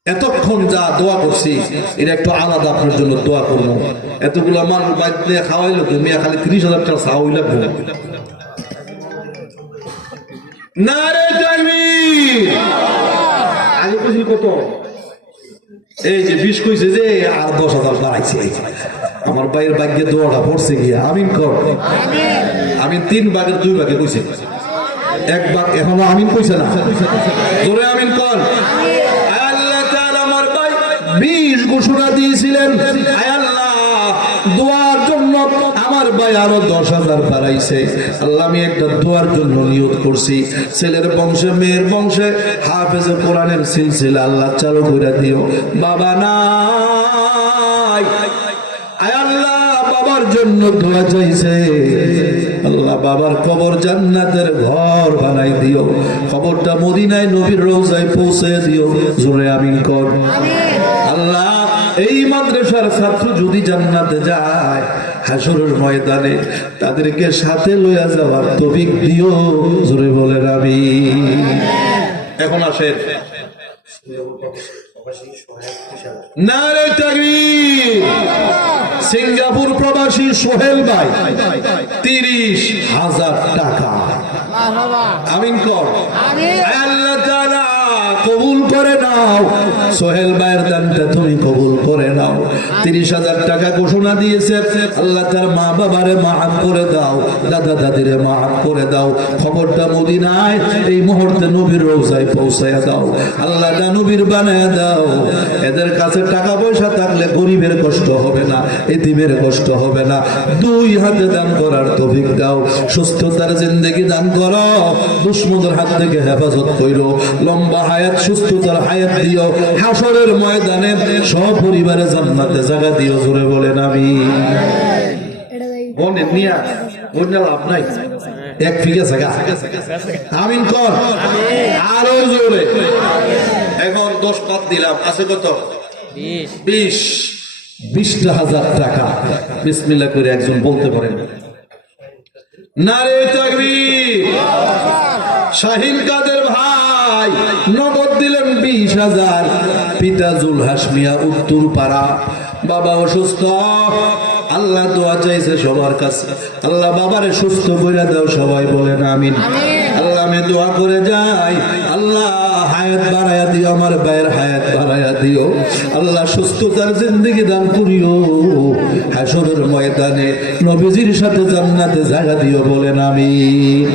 এতক্ষণ যা দোয়া করছি এটা একটু আলাদা আপনার জন্য দোয়া করবো। এতগুলো মানুষ বাইরে খাওয়াইলো, তুমি খালি 30,000 টাকা চাওয়াই লাগবে। নারে তাকবীর। আগে কইছিল কত? এই যে 20 কইছে যে আর 10,000 বাড়াইছে। আমার ভাইয়ের ভাগ্যে দোয়াটা পড়ছে গিয়া। আমিন কর। আমিন 3 ভাগের 2 ভাগে কইছে, 1 ভাগ এখনো আমিন কইছে না। জোরে আমিন কর। আল্লাহ তাআলা আমার ভাই 20 ঘোষণা দিয়েছিলেন, আয় আল্লাহ দোয়ার জন্য আমার ভাই আরো 10,000 বাড়াইছে। আল্লাহ আমি একটা দোয়ার জন্য নিয়ত করছি, ছেলের বংশে মেয়ের বংশে হাফেজে কোরআনের সিলসিলা আল্লাহ চালু করে দিও। বাবা নাই, আয় আল্লাহ বাবার জন্য দোয়া চাইছে, আল্লাহ বাবার কবর জান্নাতের ঘর বানাই দিও, কবরটা মদিনায় নবীর রওজায় পৌঁছে দিও। জোরে আমিন কর। আল্লাহ এই মাদ্রাসার ছাত্র যদি জান্নাতে যায়, হাসরের ময়দানে তাদেরকে সাথে লইয়া যাওয়ার তৌফিক দিও। জোরে বলেন আমিন। এখন আসেন, নারে তাকবীর। সিঙ্গাপুর প্রবাসী সোহেল ভাই 30,000 টাকা। আমিন কর। আল্লাহ তাআলা কবুল করে নাও, সোহেল ভাইয়ের দানটা তুমি কবুল করে নাও। 30,000 টাকা ঘোষণা দিয়েছে, আল্লাহ তার মা বাবারে মাফ করে দাও, দাদা দাদিরে মাফ করে দাও, খবরটা মদিনায় এই মুহূর্তে নবীর রওজায় পৌঁছায়া দাও। আল্লাহ নবীর বানায়া দাও। এদের কাছে টাকা পয়সা থাকলে গরিবের কষ্ট হবে না, এতিমের কষ্ট হবে না। 2 হাতে দান করার তৌফিক দাও, সুস্থতার জিন্দেগি দান করো, দুশমনের হাত থেকে হেফাজত কইরো, লম্বা হায়াত সুস্থতার হায়াত দিও, হাসরের ময়দানে সপরিবারে জান্নাতে জায়গা দিও। জোরে বলেন আমিন। বলেন নিয়া বললে লাভ নাই, 1 ফিগে জায়গা। আমিন কর। আরো জোরে। এখন 10 পাত দিলাম, আছে কত? 20। 20,000 টাকা বিসমিল্লাহ করে একজন বলতে পারেন নারে তাকবীর। শাহিন কাদের ভাই নগদ দিলেন 20,000। পিতা জুলহাস মিয়া উত্তরপাড়া, বাবা অসুস্থ, আল্লাহ দোয়া চাইছে সবার কাছে, আল্লাহ বাবারে সুস্থ করে দাও, সবাই বলেন আমিন। আল্লাহ আমি দোয়া করে যাই, আল্লাহ হায়াত বাড়ায়া দিও, আমার ভাইয়ের হায়াত বাড়ায়া দিও, আল্লাহ সুস্থতার জিন্দেগি দান করিও, হাসরের ময়দানে নবীজির সাথে জান্নাতে জায়গা দিও, বলেন আমিন।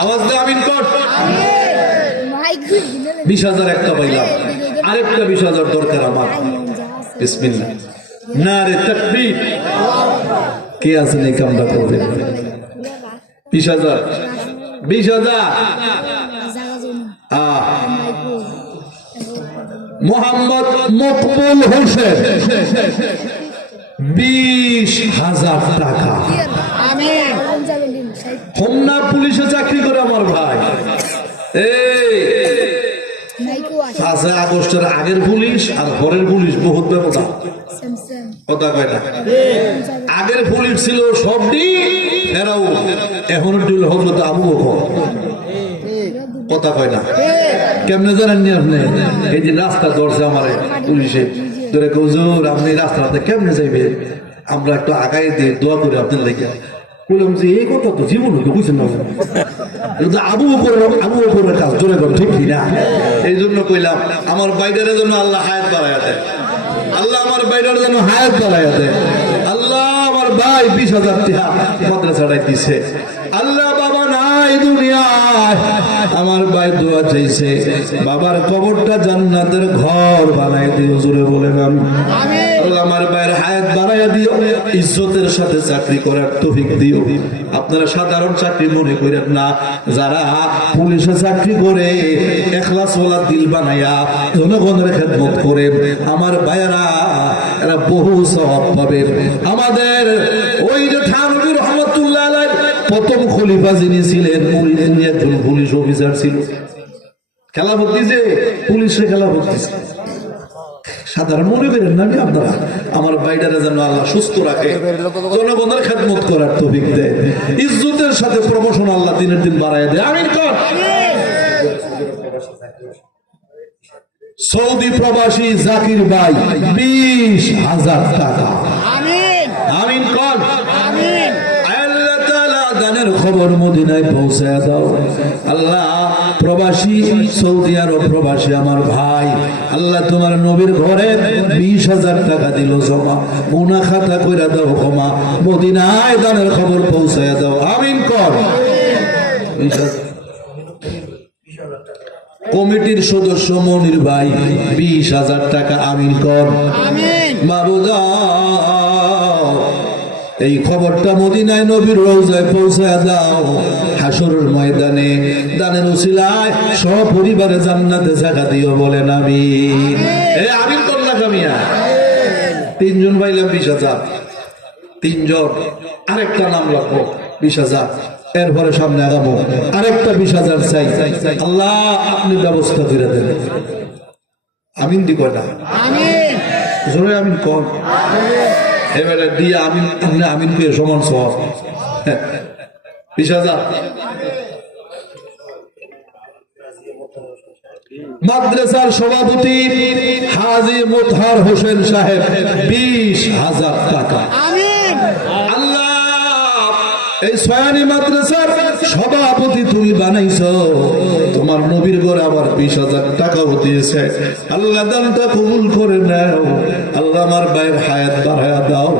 আওয়াজ দে আমিন কর। 20,000 একটা পাইলাম, আরেকটা 20,000 দরকার আমার। বিসমিল্লাহ নারে তাকবীর। কে আছেন এই কামটা করবেন? 20,000 20,000 মোহাম্মদ মকবুল হোসেন 20,000 টাকা। হোমনা পুলিশে চাকরি করে আমার ভাই। এই 5 আগস্টের আগের পুলিশ আর পরের পুলিশ বহুত ব্যবধান, কথা কয় না। আগের পুলিশ ছিল সবটি এরাও, এখন দিল হযরত আবু বকর, কথা কয় না। কেমনে জানেন নি আপনি? এই যে রাস্তা ধরছে আমার পুলিশে, ধরে হুজুর আপনি রাস্তাতে কেমনে যাইবে, আমরা একটু আগাই দিয়ে দোয়া করে আপনার লেগে। বললাম যে এই কথা তো জীবনে তো বুঝছেন না, আবু বকরের কাজ জোরে কর, ঠিক না? এই জন্য কইলাম আমার বাইরের জন্য আল্লাহ হায়াত বাড়াইয়া দেয়, আল্লাহ আমার বাইরের জন্য হায়াত বাড়াইয়া দেয়। আল্লাহ আমার ভাই 20,000 টাকা মাদ্রাসায় দিছে। আল্লাহ বাবা নাই দুনিয়ায়, আমার ভাই দোয়া চাইছে, বাবার কবরটা জান্নাতের ঘর বানাই দিও, জোরে বলেন আমিন। আল্লাহ আমার ভাইয়ের হায়াত বাড়াইয়া দিও, ইজ্জতের সাথে চাকরি করার তৌফিক দিও। আপনারা সাধারণ চাকরি মনে করেন না, যারা পুলিশে চাকরি করে ইখলাস ওয়ালা দিল বানাইয়া জনগণের খেদমত করে আমার ভাইয়েরা এরা বহু সওয়াব পাবে। আমাদের ওই যে থানভী রহমাতুল্লাহ আলাইহি প্রথম খলিফা যিনি ছিলেন, উনি একজন পুলিশ অফিসার ছিল, খেলাফত দিয়েছে, পুলিশে খেলাফত দিয়েছে। সাধারণ মনে করেন না আপনারা, আমার বাইরে যেন আল্লাহ সুস্থ রাখে, জনগণের খেদমত করার তৌফিক দেয়, ইজ্জতের সাথে প্রমোশন আল্লাহ দিনের দিন বাড়ায় দেয়, আমিন কর। সৌদি প্রবাসী জাকির ভাই 20,000 টাকা, আমিন আমিন কর। আল্লাহ তাআলা দানের খবর মদিনায় পৌঁছায় দাও। আল্লাহ প্রবাসী সৌদি আরব প্রবাসী আমার ভাই, আল্লাহ তোমার নবীর ঘরে 20,000 টাকা দিল জমা, মুনা খাতা কইরা দাও ক্ষমা, মদিনায় দানের খবর পৌঁছায় দাও, আমিন কর। কমিটির সদস্য মনির ভাই 20,000 টাকা, আমিন কর। মাবুদা এই খবরটা মদিনায় নবীর রওজায় পৌঁছায় দাও, হাসরের ময়দানে দানের উসিলায় সপরিবারে জান্নাতে জায়গা দিও, বলেন আমিন। এই আমিন কর না কামিয়া। 3 জন পাইলাম 20,000, 3 জন, আরেকটা নাম রাখবো 20,000, এরপরে সামনে আগাবো, আরেকটা 20,000 চাই। আল্লাহ আপনি ব্যবস্থা করে দেন, আমিন দি কয়টা? আমিন জোরে আমিন কর। এবারে দিয়ে আমিন, আপনি আমিন করে সমান সব 20,000। মাদ্রাসার সভাপতি হাজী মোতাহার হোসেন সাহেব 20,000 টাকা, আমিন। আল্লাহ এই সয়ানি মাদ্রাসার সভাপতি তুমি বানাইছো, তোমার নবীর ঘরে আবার 20,000 টাকাও দিয়েছে, আল্লাহ দানটা কবুল করে নাও। আল্লাহ আমার ভাইয়ের হায়াত বাড়ায়া দাও,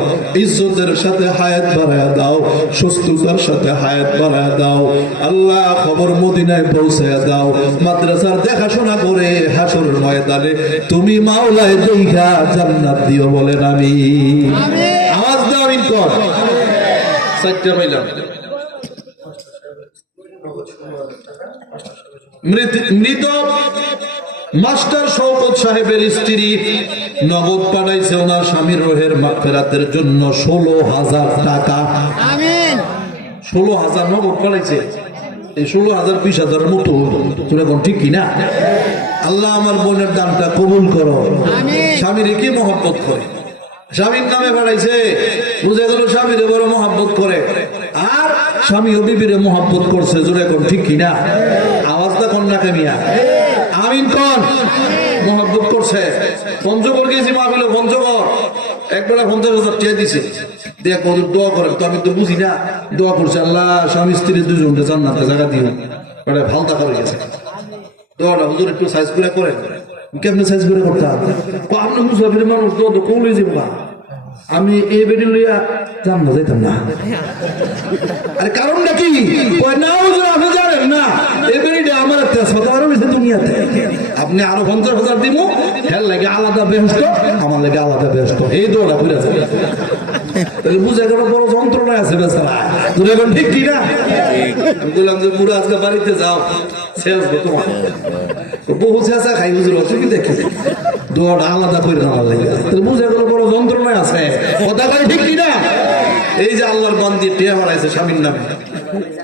ইজ্জতের সাথে হায়াত বাড়ায়া দাও, সুস্থতার সাথে হায়াত বাড়ায়া দাও। আল্লাহ খবর মদিনায় পৌঁছায়া দাও, মাদ্রাসার দেখাশোনা করে হাসরের ময়দানে তুমি মাওলায় দেখা জান্নাত দিও, বলেন আমিন। আওয়াজ দাও আমিন কর। 4টা পাইলাম। মৃত মাস্টার শওকত সাহেবের স্ত্রী নগদ পাঠাইছে ওনার স্বামীর রোহের মাগফিরাতের জন্য 16,000 টাকা, আমিন। 16,000 নগদ পাঠাইছে। এই 16,000 20,000 মতো এখন ঠিক কিনা? আল্লাহ আমার বোনের দানটা কবুল করো, আমিন। স্বামীর কি মহব্বত করে, স্বামীর নামে পাঠাইছে, বুঝে গেল স্বামীরে বড় মহাব্বত করে, আর স্বামীও বিবিরে মহাব্বত করছে। জোরে কোন ঠিক কিনা? আওয়াজটা কোন না কামিয়া? আমিন কোন? মহাব্বত করছে। পঞ্চগড় গেছি মাহফিলে, পঞ্চগড় একবার 50,000 টাকা দিছে, দেখ ওদের দোয়া করে। তো আমি তো বুঝি না, দোয়া করছে আল্লাহ স্বামী স্ত্রী দুজনকে জান্নাতে জায়গা দিও। ওটা ভালো টাকা হয়ে গেছে। দোয়াটা হুজুর একটু সাইজ করে করেন। কেমনে সাইজ করে করতাম? আপনি মুসাফির মানুষ, দোয়া তো কমলে যাবো। আমি এই বেডি লইয়া জান্নাত যাইতাম না। আরে কারণটা কি? না হুজুর আপনি জানেন না, এই বেডিটা আমার একটা সদার হয়েছে দুনিয়াতে। আপনি আরো 50,000 দিব, হের লাগে আলাদা বেহেশত, আমার লাগে আলাদা বেহেশত। এই দোয়াটা বুঝা যায়। তাহলে বুঝে গেল বড় যন্ত্রণা আছে বেচারা। তোর এখন ঠিক কি না? আমি বললাম যে বুড়ো আজকে বাড়িতে যাও, শেষ তোমার বহু চেঁচা খাই হুজুর, তুমি দেখে দোয়াটা আলাদা করে নেওয়ার লাগে। তাহলে বুঝে গেল বড় যন্ত্রণায় আছে। কথা কয় ঠিক কি না? এই যে আল্লাহর বান্দি টিয়া বাড়াইছে স্বামীর নামে,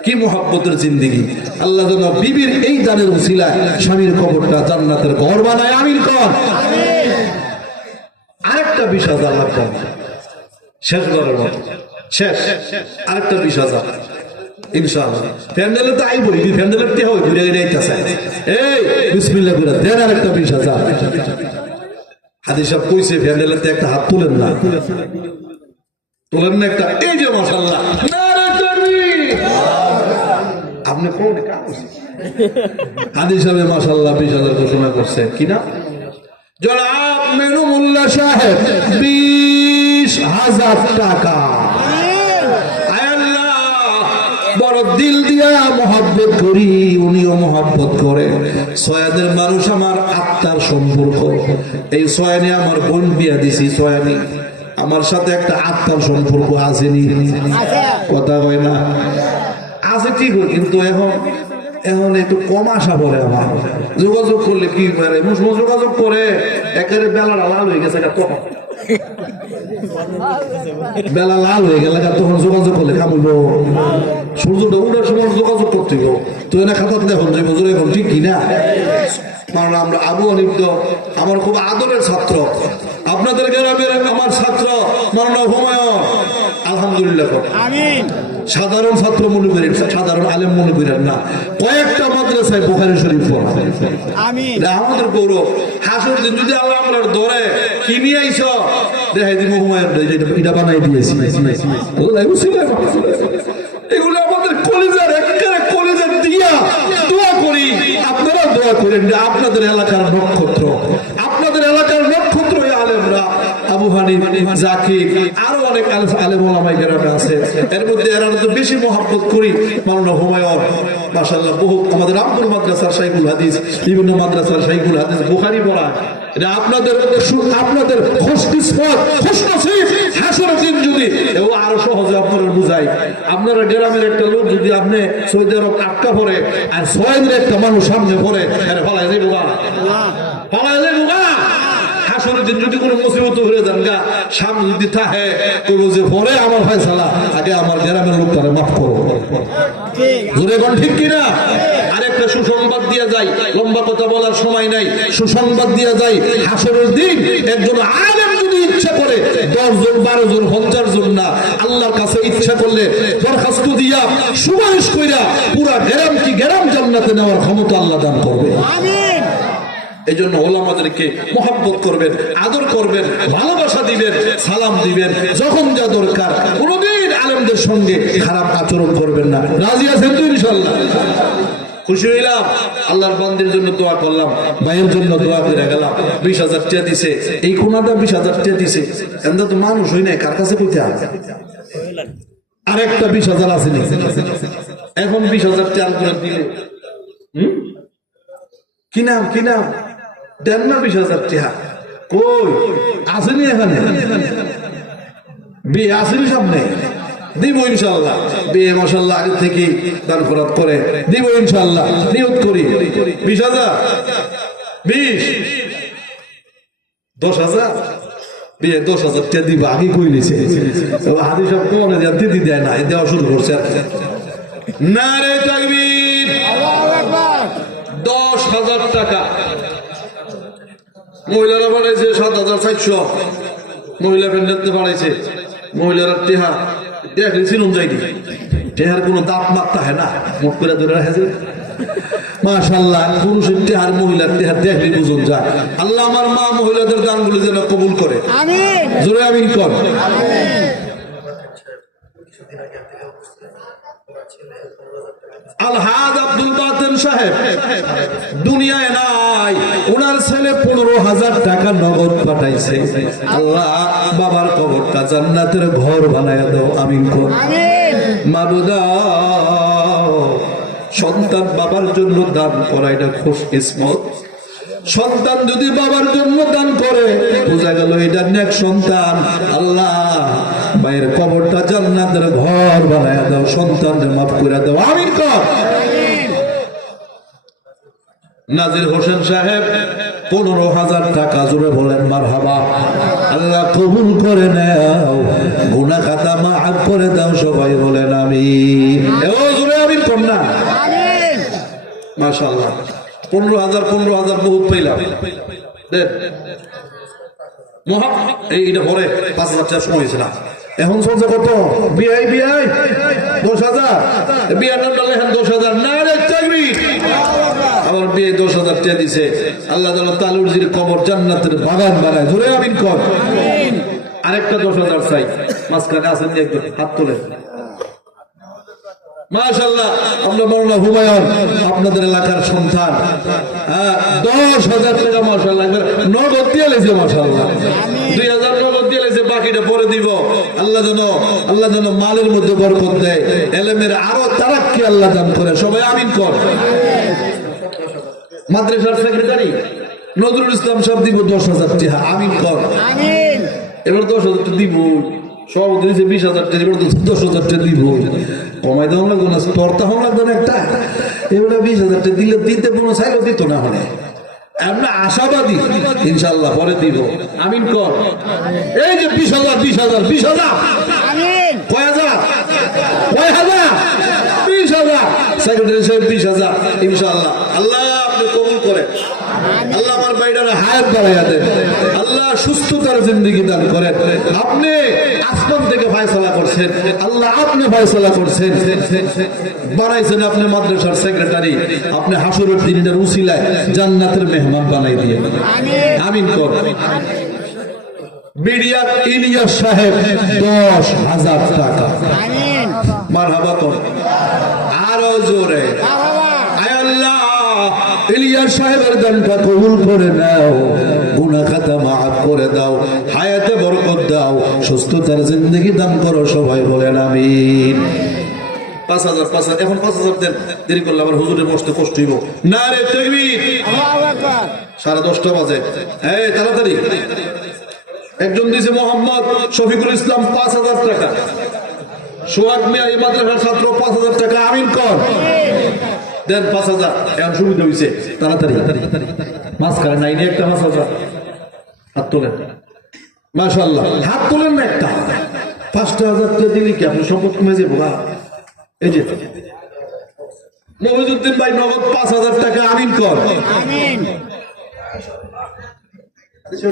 কি মহাব্বতের জিন্দেগি। আল্লাহ যেন বিবির এই দানের উসিলায় স্বামীর কবরটা জান্নাতের ঘর বানায়। আমিন কর। আরেকটা 20,000 লাগবে শেষ করার মতো, শেষ আরেকটা 20,000 ইনশাআল্লাহ। প্যান্ডেলে তো আইবই, প্যান্ডেলের টিয়া হই ঘুরে ঘুরে আইতাছে। এই বিসমিল্লাহ করে দেন আরেকটা 20,000। হাদিস সাহেব কইছে প্যান্ডেলের একটা হাত তুলেন না, তুলেন না একটা। এই যে মাশাআল্লাহ, নারে তাকবীর। আপনি কোন হাদিস সাহেব মাশাআল্লাহ 20,000 ঘোষণা করছে কিনা? জনাব মেনু মোল্লা সাহেব 20,000 টাকা। বড় দিল দিয়া মহাব্বত করি, উনিও মহাব্বত করে। সয়াদের মানুষ আমার আত্মার সম্পর্ক। এই সয়ানে আমার বোন বিয়া দিছি, সয়ানি আমার সাথে একটা আত্মার সম্পর্ক আসেনি। কথা হয় না? আছে ঠিক, কিন্তু এখন একটু কম আশা পড়ে আমার। যোগাযোগ করলে কি করে, যোগাযোগ করে একেবারে বেলাটা লাল হয়ে গেছে, বেলা লাল হয়ে গেলে তখন যোগাযোগ করলে কামড়বো। সূর্যটা উঠার সময় যোগাযোগ করতে গো, তো এনে খাতাতে এখন যে বছর এখন ঠিক কিনা? কারণ আমরা আবু হানিফ তো আমার খুব আদরের ছাত্র, আপনাদের গ্রামের আমার ছাত্র মাওলানা হুমায়ুন। আলহামদুলিল্লাহ, সাধারণ ছাত্র মনে করেন, সাধারণ আলেম মনে করেন না। কয়েকটা মাদ্রাসায় বুখারী শরীফ পড়া আমাদের গৌরব। হাসর দিন যদি আল্লাহ আপনার ধরে কি নিয়ে আইস দেখাই দিব, হুমায়ুন এটা বানাই দিয়েছি। এগুলো আমাদের কলিজার একেবারে কলিজার দিয়া দোয়া করি। আপনারা দোয়া করেন যে আপনাদের এলাকার নক্ষত্র, আপনাদের এলাকার নক্ষত্র আলেমরা আবু হানিফ, জাকির, আরো অনেক আলেম ওলামায়ে কেরাম আছে। এর মধ্যে এরা তো বেশি মহব্বত করি মাওলানা হুমায়ুন। মাশাআল্লাহ, বহু আমাদের রামপুর মাদ্রাসার শাইখুল হাদিস, বিভিন্ন মাদ্রাসার শাইখুল হাদিস বুখারী পড়া। এটা আপনাদের খুশকিসমত, খুশনসিব। হাসরের দিন যদি এও আরো সহজে আপনারা বুঝাই, আপনারা গ্রামের একটা লোক যদি আপনি সৌদি আরব আটকা পড়ে আর সয়েদের একটা মানুষ সামনে পড়ে, আরে ফালাই যাইব গা, ফালাই যাইব গা। হাসরের দিন যদি কোনো মুসিবত হয়ে যান গা, সামনে যদি থাকে করবো যে পরে আমার ফয়সালা, আগে আমার গ্রামের লোক তারা মাফ করো। জোরে কোন ঠিক কিনা? আরেকটা সুসংবাদ দিয়ে যাই, লম্বা কথা বলার সময় নাই, সুসংবাদ দিয়ে যাই। হাসরের দিন একজন আলেম যদি ইচ্ছা করে 10 জন 12 জন 50 জন না, আল্লাহর কাছে ইচ্ছা করলে দরখাস্ত দিয়া সুপারিশ কইরা পুরা গ্রাম কি গ্রাম জান্নাতে নেওয়ার ক্ষমতা আল্লাহ দান করবে। আমিন। এই জন্য ওলামাদেরকে মহব্বত করবেন, আদর করবেন, ভালোবাসা দিবেন, সালাম দিবেন, যখন যা দরকার। কোনদিন আলেমদের সঙ্গে খারাপ আচরণ করবেন না। রাজি আছেন তো ইনশাআল্লাহ? খুশি হইলাম, আল্লাহর বান্দির জন্য দোয়া করলাম, ভাইয়ের জন্য দোয়া করে গেলাম। 20,000 টাকা দিছে, এই কোনাটা 20,000 টাকা দিছে। এমন তো মানুষ হই নাই, কার কাছে কইতে হবে? আরেকটা 20,000 আছে নি, এখন 20,000 টাকা করে দিলে কি নাম দেন না 20,000 টাকা কই আসেনি? এখানে বিয়ে আসেনি, সামনে দিব ইনশাল্লাহ। বিয়ে মাশাআল্লাহ আগে থেকে দান খরচ করে দিব ইনশাল্লাহ, নিয়ত করি। 20,000 20 10,000 বিয়ে 10,000 টাকা দিব, আগে কই নিছে। হাদিস সব কোন দিদি দেয় না, দেওয়া শুরু করছে। নারে তাকবীর, আল্লাহু আকবার। 10,000 টাকা মহিলারা বানাইছে 7,400, মহিলা ফ্রেন্ডতে বাড়াইছে মহিলারা টেহা দেখলে চিনুন যায়নি টেহার কোনো দাঁত মাত্তা হয় না মুখ করে ধরে রাখে মাশাআল্লাহ পুরুষের টেহার মহিলার টেহার দেখলে বুঝুন যায় আল্লাহ আমার মা মহিলাদের দানগুলো যেন কবুল করে আমিন জোরে আমিন কর আলহাজ আব্দুল বাতেন সাহেব দুনিয়ায় নাই ওনার ছেলে 15,000 টাকা নগদ পাঠাইছে আল্লাহ বাবার কবরটা জান্নাতের ঘর বানায় দাও আমিন কর মাবুদা সন্তান বাবার জন্য দান করা এটা খুশ কিসমত সন্তান যদি বাবার জন্য দান করে বোঝা গেল এটা নেক সন্তান আল্লাহ ভাইয়ের কবরটা জান্নাতের ঘর বানায় দাও সন্তানদের মাফ করে দাও আমিন কর নাজির হোসেন সাহেব 15,000 টাকা জোরে বলেন মারহাবা আল্লাহ কবুল করে নাও গুনাহ খাতা মাফ করে দাও সবাই বলেন আমিন ও জোরে আমিন কর না আমিন মাশাআল্লাহ 15,000 বহুত পাইলাম দেন এইটা পরে 5,000 টাকা সময় হয়েছে না এখন চলছে কত বিআই 10,000 বিয়ার নামটা লেখেন 10,000 না রে চাকরি আবার বিয়ে 10,000 টাকা দিছে আল্লাহ তাআলা তালুরজির কবর জান্নাতের বাগান বানায় জোরে আমিন কর আমিন আরেকটা 10,000 চাই মাঝখানে আছেন একজন হাত তোলেন মাশাআল্লাহ আমরা মাওলানা হুমায়ুন আপনাদের এলাকার সন্তান 10,000 টাকা মাশাআল্লাহ নগদ দিয়ে লেছে মাশাআল্লাহ 2,000 নগদ দিয়ে লেছে বাকিটা পরে দিব আল্লাহ যেন মালের মধ্যে বরকত দেয় ইলমের আরো তারাক্কি আল্লাহ দান করে সবাই আমিন কর মাদ্রাসার সেক্রেটারি নজরুল ইসলাম সাহেব দিব 10,000 টাকা আমিন কর আমিন এবার 10,000 টাকা দিব সব দিয়েছে 20,000 টাকা এবার 10,000 টাকা দিব কমাই দেওয়া লাগবে না তরতা হওয়া লাগবে না একটা এবার 20,000 টাকা দিলে দিতে কোনো চাইলেও দিত না হলে আমরা আশাবাদী ইনশাআল্লাহ পরে দিব আমিন কর এই যে 20,000 আমিন কয় হাজার 20,000 সেক্রেটারি সাহেব 20,000 ইনশাআল্লাহ আল্লাহ আপনি কবুল করেন আল্লাহ আমার বাইরে হায়াত বাড়াইয়া দেন আল্লাহ সুস্থতার জিন্দেগি দান করেন আপনি আসমান থেকে ফয়সালা করছেন আল্লাহ আপনি ফয়সালা করছেন বানাইছেন আপনি মাদ্রাসার সেক্রেটারি আপনি হাসরের দিনের উসিলায় জান্নাতের মেহমান বানাই দিয়ে আমিন কর বিডিআর ইলিয়াস সাহেব 10,000 টাকা আমিন মারহাবা কর আরো জোরে আয় আল্লাহ ইলিয়াস সাহেবের দানটা কবুল করে নাও গুনাহ খাতা মাফ করে দাও হায়াতে বরকত দাও সুস্থতার জিন্দেগি দান করো সবাই বলেন আমিন 5,000 এখন 5,000 দেন দেরি করলে আবার হুজুরের বসতে কষ্ট হইব না রে তাকবীর আল্লাহু আকবার 10:30 বাজে এই তাড়াতাড়ি একজন দিয়েছে মোহাম্মদ শফিকুল ইসলাম 5,000 টাকা সোহাগ মিয়া এই মাদ্রাসার ছাত্র 5,000 টাকা আমিন কর দেন 5,000 এখন সুবিধা হয়েছে তাড়াতাড়ি মাছ খায় নাই একটা 5,000 হাত তোলেন মাশাআল্লাহ হাত তোলেন না একটা 5,000 টাকা দিলে কি আপনি সম্পদ কমে যাবো না এই যে মহিজুদ্দিন ভাই নগদ 5,000 টাকা আমিন কর আমিন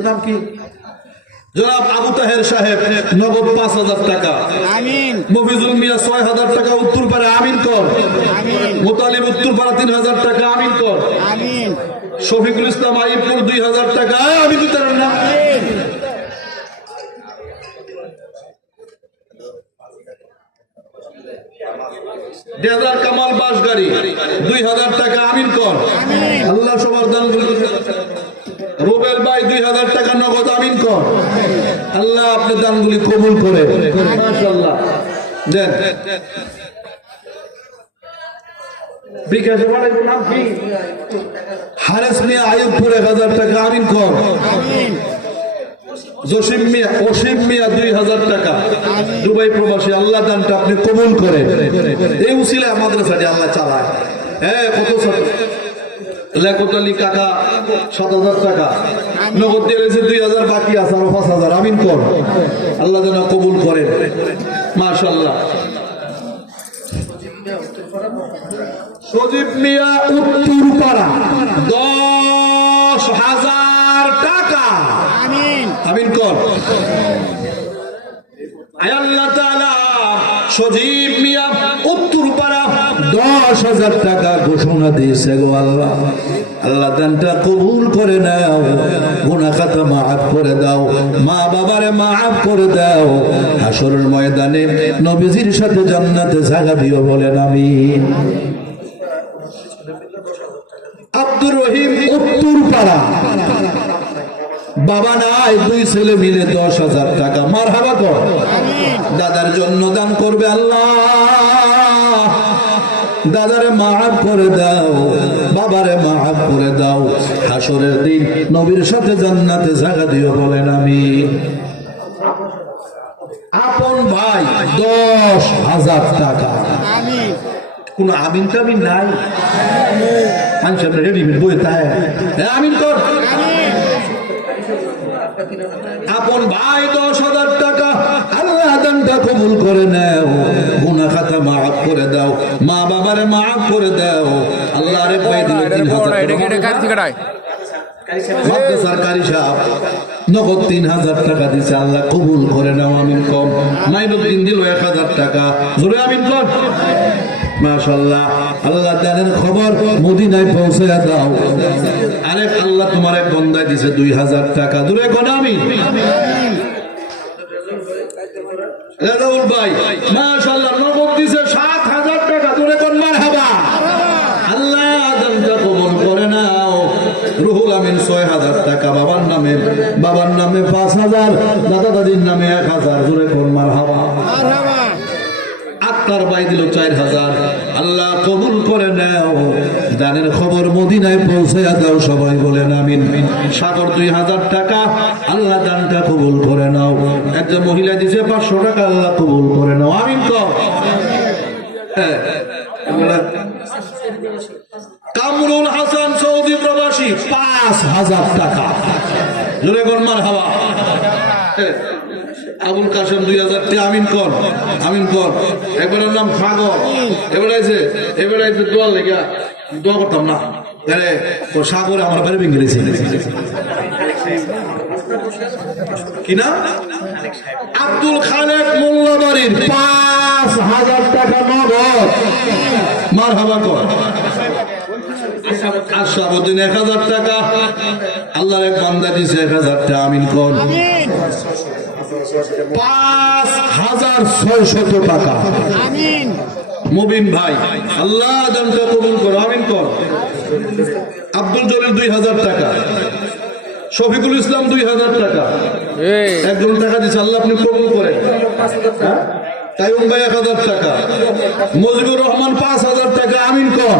নাম কি জনাব আবু তাহের সাহেব নগদ 5,000 টাকা আমিন মফিজুল মিয়া 6,000 টাকা উত্তরপাড়া আমিন কর আমিন মুতালিব উত্তরপাড়া 3,000 টাকা আমিন কর আমিন শফিকুল ইসলাম আইপুর 2,000 টাকা আমি দিতাম না আমিন দেদার কামাল বাসগাড়ি 2,000 টাকা আমিন কর আমিন আল্লাহ সবার দান রুবেল ভাই 2,000 টাকা নগদ আমিন কর আল্লাহ আপনি দানগুলি কবুল করে মাশাআল্লাহ দেন বিকাশে বাড়াইব নাম কি হারেস মিয়া আইয়ুবপুর 1,000 টাকা আমিন কর আমিন জসিম মিয়া 2,000 টাকা দুবাই প্রবাসী আল্লাহ দানটা আপনি কবুল করেন এই উসিলায় মাদ্রাসাটি আল্লাহ চালায় হ্যাঁ কত ছাত্র লেখত আলী কাকা 7,000 টাকা নগদ দিয়ে রয়েছে 2,000 বাকি আছে আরো 5,000 আমিন কর আল্লাহ যেন কবুল করেন মাশাআল্লাহ সজীব মিয়া উত্তরপাড়া 10,000 টাকা আমিন কর। আয় আল্লাহ তাআলা সজীব মিয়া উত্তরপাড়া 10,000 টাকা ঘোষণা দিয়েছে গো আল্লাহ। আল্লাহ দানটা কবুল করে নাও, গুনাহ খাতা মাফ করে দাও, মা বাবারে মাফ করে দাও, হাসরের ময়দানে নবীজির সাথে জান্নাতে জায়গা দিও বলেন আমিন। আব্দুর রহিম উত্তরপাড়া বাবা নাই, 2 ছেলে মিলে 10,000 টাকা মারহাবা কর। দাদার জন্য দান করবে আল্লাহ, দাদারে মাফ করে দাও, বাবারে মাফ করে দাও, হাসরের দিন নবীর সাথে জান্নাতে জায়গা দিও বলেন আমিন। আপন ভাই 10,000 টাকা কোন আমিন টামিন নাই, মানুষ রেডিমেড বই তাই আমিন কর। আপন ভাই 10,000 টাকা আল্লাহ দানটা কবুল করে নাও, গুনাহ খাতা মাফ করে দাও, মা বাবারে মাফ করে দাও। আল্লাহ রে পাই দিল 3,000 সরকারি সাহেব নগদ 3,000 টাকা দিছে, আল্লাহ কবুল করে নাও আমিন কম। মাইনুদ্দিন দিল 1,000 টাকা, জোরে আমিন কর। মাশাআল্লাহ, আল্লাহ দানের খবর মদিনায় পৌঁছে দাও। আরেক আল্লাহ তোমার এক বন্দায় দিছে 2,000 টাকা, দূরে কোন আমিন। রাজাউল ভাই মাশাআল্লাহ নগদ দিছে 7,000 টাকা, দূরে কোন মারহাবা। আল্লাহ দানটা কবুল করে নাও। রুহুল আমিন 6,000 টাকা বাবার নামে 5,000, দাদা দাদির নামে 1,000, দূরে কোন মারহাবা। আত্মার ভাই দিল 4,000, আল্লাহ কবুল করে নাও। দানের খবর মদিনায় পৌঁছে দাও, সবাই বলেন আমিন। সাগর 2,000 টাকা, আল্লাহ দানটা কবুল করে নাও। একজন মহিলা দিছে 500 টাকা, আল্লাহ কবুল করে নাও আমিন কর। কামরুল হাসান সৌদি প্রবাসী 5,000 টাকা, জোরে কোন মারহাবা। আবুল কাসেম 2,000 টাকা আমিন কর, আমিন কর। একবারের নাম সাগর, এবার আইছে দোয়ার লেগা দোয়া করতাম না, আরে ও সাগরে আমার বাড়ি ভেঙে গেছে কিনা। আব্দুল খালেক মোল্লাবাড়ির 5,000 টাকা নগদ, মারহাবা কর। আশরাফুদ্দিন 1,000 টাকা, আল্লাহর এক বান্দা দিছে 1,000 টাকা আমিন কর। 5,600 টাকা মুবিন ভাই, আল্লাহ দানটা কবুল করো আমিন কর। আব্দুল জলিল 2,000 টাকা, শফিকুল ইসলাম 2,000 টাকা, একজন টাকা দিচ্ছে, আল্লাহ আপনি কবুল করেন। তাইম ভাই 1,000 টাকা, মজিবুর রহমান 5,000 টাকা আমিন কর।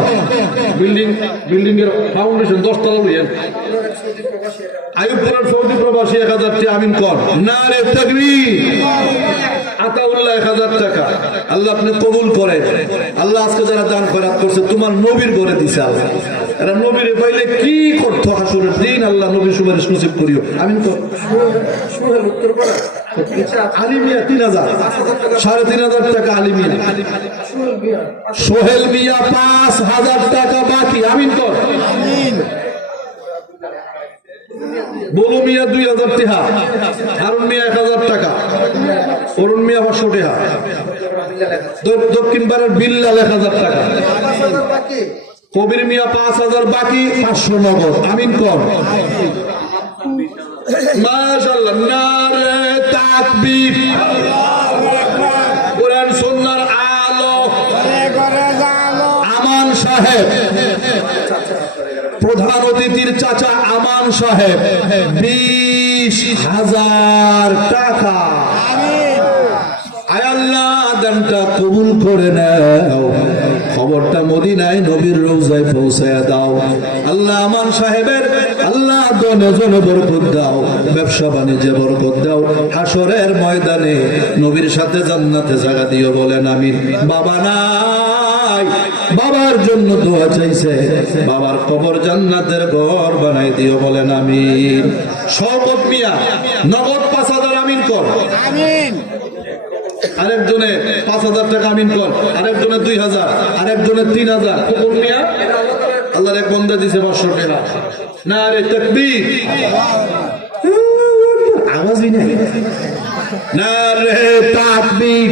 বিল্ডিং এর ফাউন্ডেশন 10 তলা লইয়েন। আইয়ুবপুরের সৌদি প্রবাসী 1,000 টাকা আমিন কর। নারে তাকবীর। আতাউল্লাহ 1,000 টাকা, আল্লাহ আপনি কবুল করেন। আল্লাহ আজকে যারা দান খয়রাত করছে তোমার নবীর করে দিছে আল্লাহ, এরা নবীরে পাইলে কি করতো হাসরের দিন, আল্লাহ নবী সুপারিশ নসিব করিও আমিন কর। আলিমিয়া 3,000, 3,500 টাকা আলিমিয়া। সোহেল মিয়া 5,000 টাকা বাকি আমিন কর। বলু মিয়া 2,000 টাকা, হারুন মিয়া 1,000 টাকা, অরুণ মিয়া 500 টাকা, দক্ষিণ পাড়ার বিল্লাল 1,000 টাকা, কবির মিয়া 5,000 বাকি, 500 নগদ আমিন কর। মাশাআল্লাহ, নারে তাকবীর। কোরআন সুন্নাহর আলো। আমান সাহেব প্রধান অতিথির চাচা আমান সাহেব 20,000 টাকা। আয় আল্লাহ দানটা কবুল করে নাও, খবরটা মদিনায় নবীর রওজায় পৌঁছায় দাও। আল্লাহ আমান সাহেবের আল্লাহ দনে জনে বরকত দাও, ব্যবসা বাণিজ্যে বরকত দাও, হাসরের ময়দানে নবীর সাথে জান্নাতে জায়গা দিও বলেন আমিন। বাবা নাই, বাবার জন্য দোয়া চাইছে, বাবার কবর জান্নাতের ঘর বানাই দিও বলেন আমিন। শওকত মিয়া নগদ 5,000 আমিন কর আমিন। আরেকজনে 5,000 টাকা আমিন কর, আরেকজনে 2,000, আরেকজনে 3,000। কুকুর মিয়া আল্লাহর এক বন্ধা দিছে 500 টাকা। নারে তাকবীর, আওয়াজই নাই। নারে তাকবীর।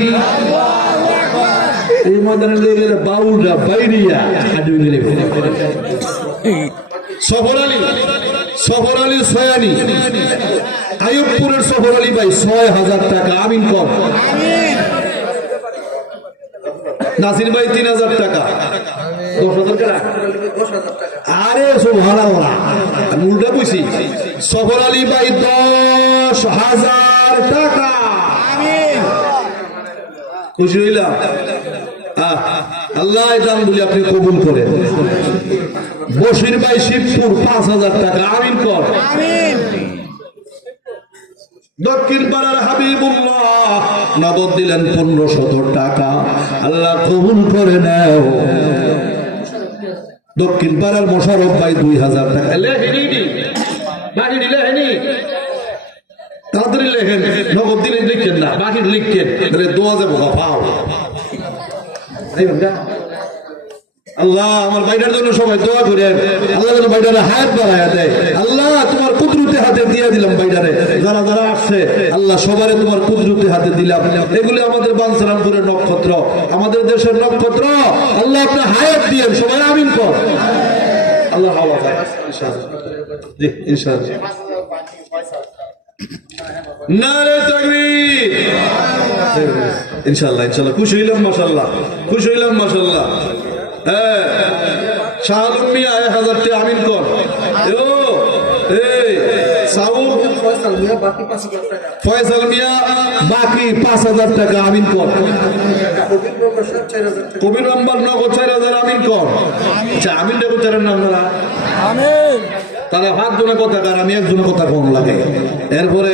এই ময়দানে লেগে বাউলরা বাইরিয়া আডু গেলে সফর আলী সয়ানি, আইয়ুবপুরের সফর আলী ভাই 6000 টাকা। আমিন কর। নাসির ভাই 3000 টাকা। 10,000 টাকা। আরে সুবহানাল্লাহ, আমি উল্টা কইছি। সফর আলী ভাই 10,000 টাকা। খুশি হইলাম। আল্লাহ দান বলি আপনি কবুল করেন। বশির ভাই শিবপুর 5,000 টাকা। আমিন কর। দক্ষিণ পাড়ার হাবিবুল্লাহ নগদ দিলেন 1500 টাকা। আল্লাহ কবুল করে নাও। দক্ষিণ পাড়ার মোশারফ ভাই 2000 টাকা। তাড়াতাড়ি লেখেন, নগদ দিলে লিখেন না, বাকি লিখেন, তাহলে দোয়া যাবো পাও। আল্লাহ আমার ভাইটার জন্য সবাই দোয়া করেন। আল্লাহ যেন ভাইটারে হায়াত বাড়ায়া দেয়। আল্লাহ তোমার কুদরতে হাতে দিয়ে দিলাম ভাইটারে। যারা যারা আসছে আল্লাহ সবারে তোমার কুদরতে হাতে দিলাম। এগুলি আমাদের বাঞ্ছারামপুরের নক্ষত্র, আমাদের দেশের নক্ষত্র। আল্লাহ আপনার হায়াত দিয়েন। সবাই আমিন কর। আল্লাহ হাওয়া পায় ইনশাআল্লাহ। জি ইনশাআল্লাহ। নারে তাকবীর। ইনশাআল্লাহ ইনশাআল্লাহ। খুশি হইলাম মাশাআল্লাহ, খুশি হইলাম মাশাআল্লাহ। হ্যাঁ শাহ আলম মিয়া 1000 টাকা। আমিন কর। এই সাউদ ফয়সাল মিয়া বাকি 5000 টাকা। আমিন কর। কবির নাম্বার নগদ 4000। আমিন কর। আচ্ছা আমিন দেবো তার নাম না। আমিন। তারা 5 জনের কথা কার, আমি একজনের কথা কম লাগে। এরপরে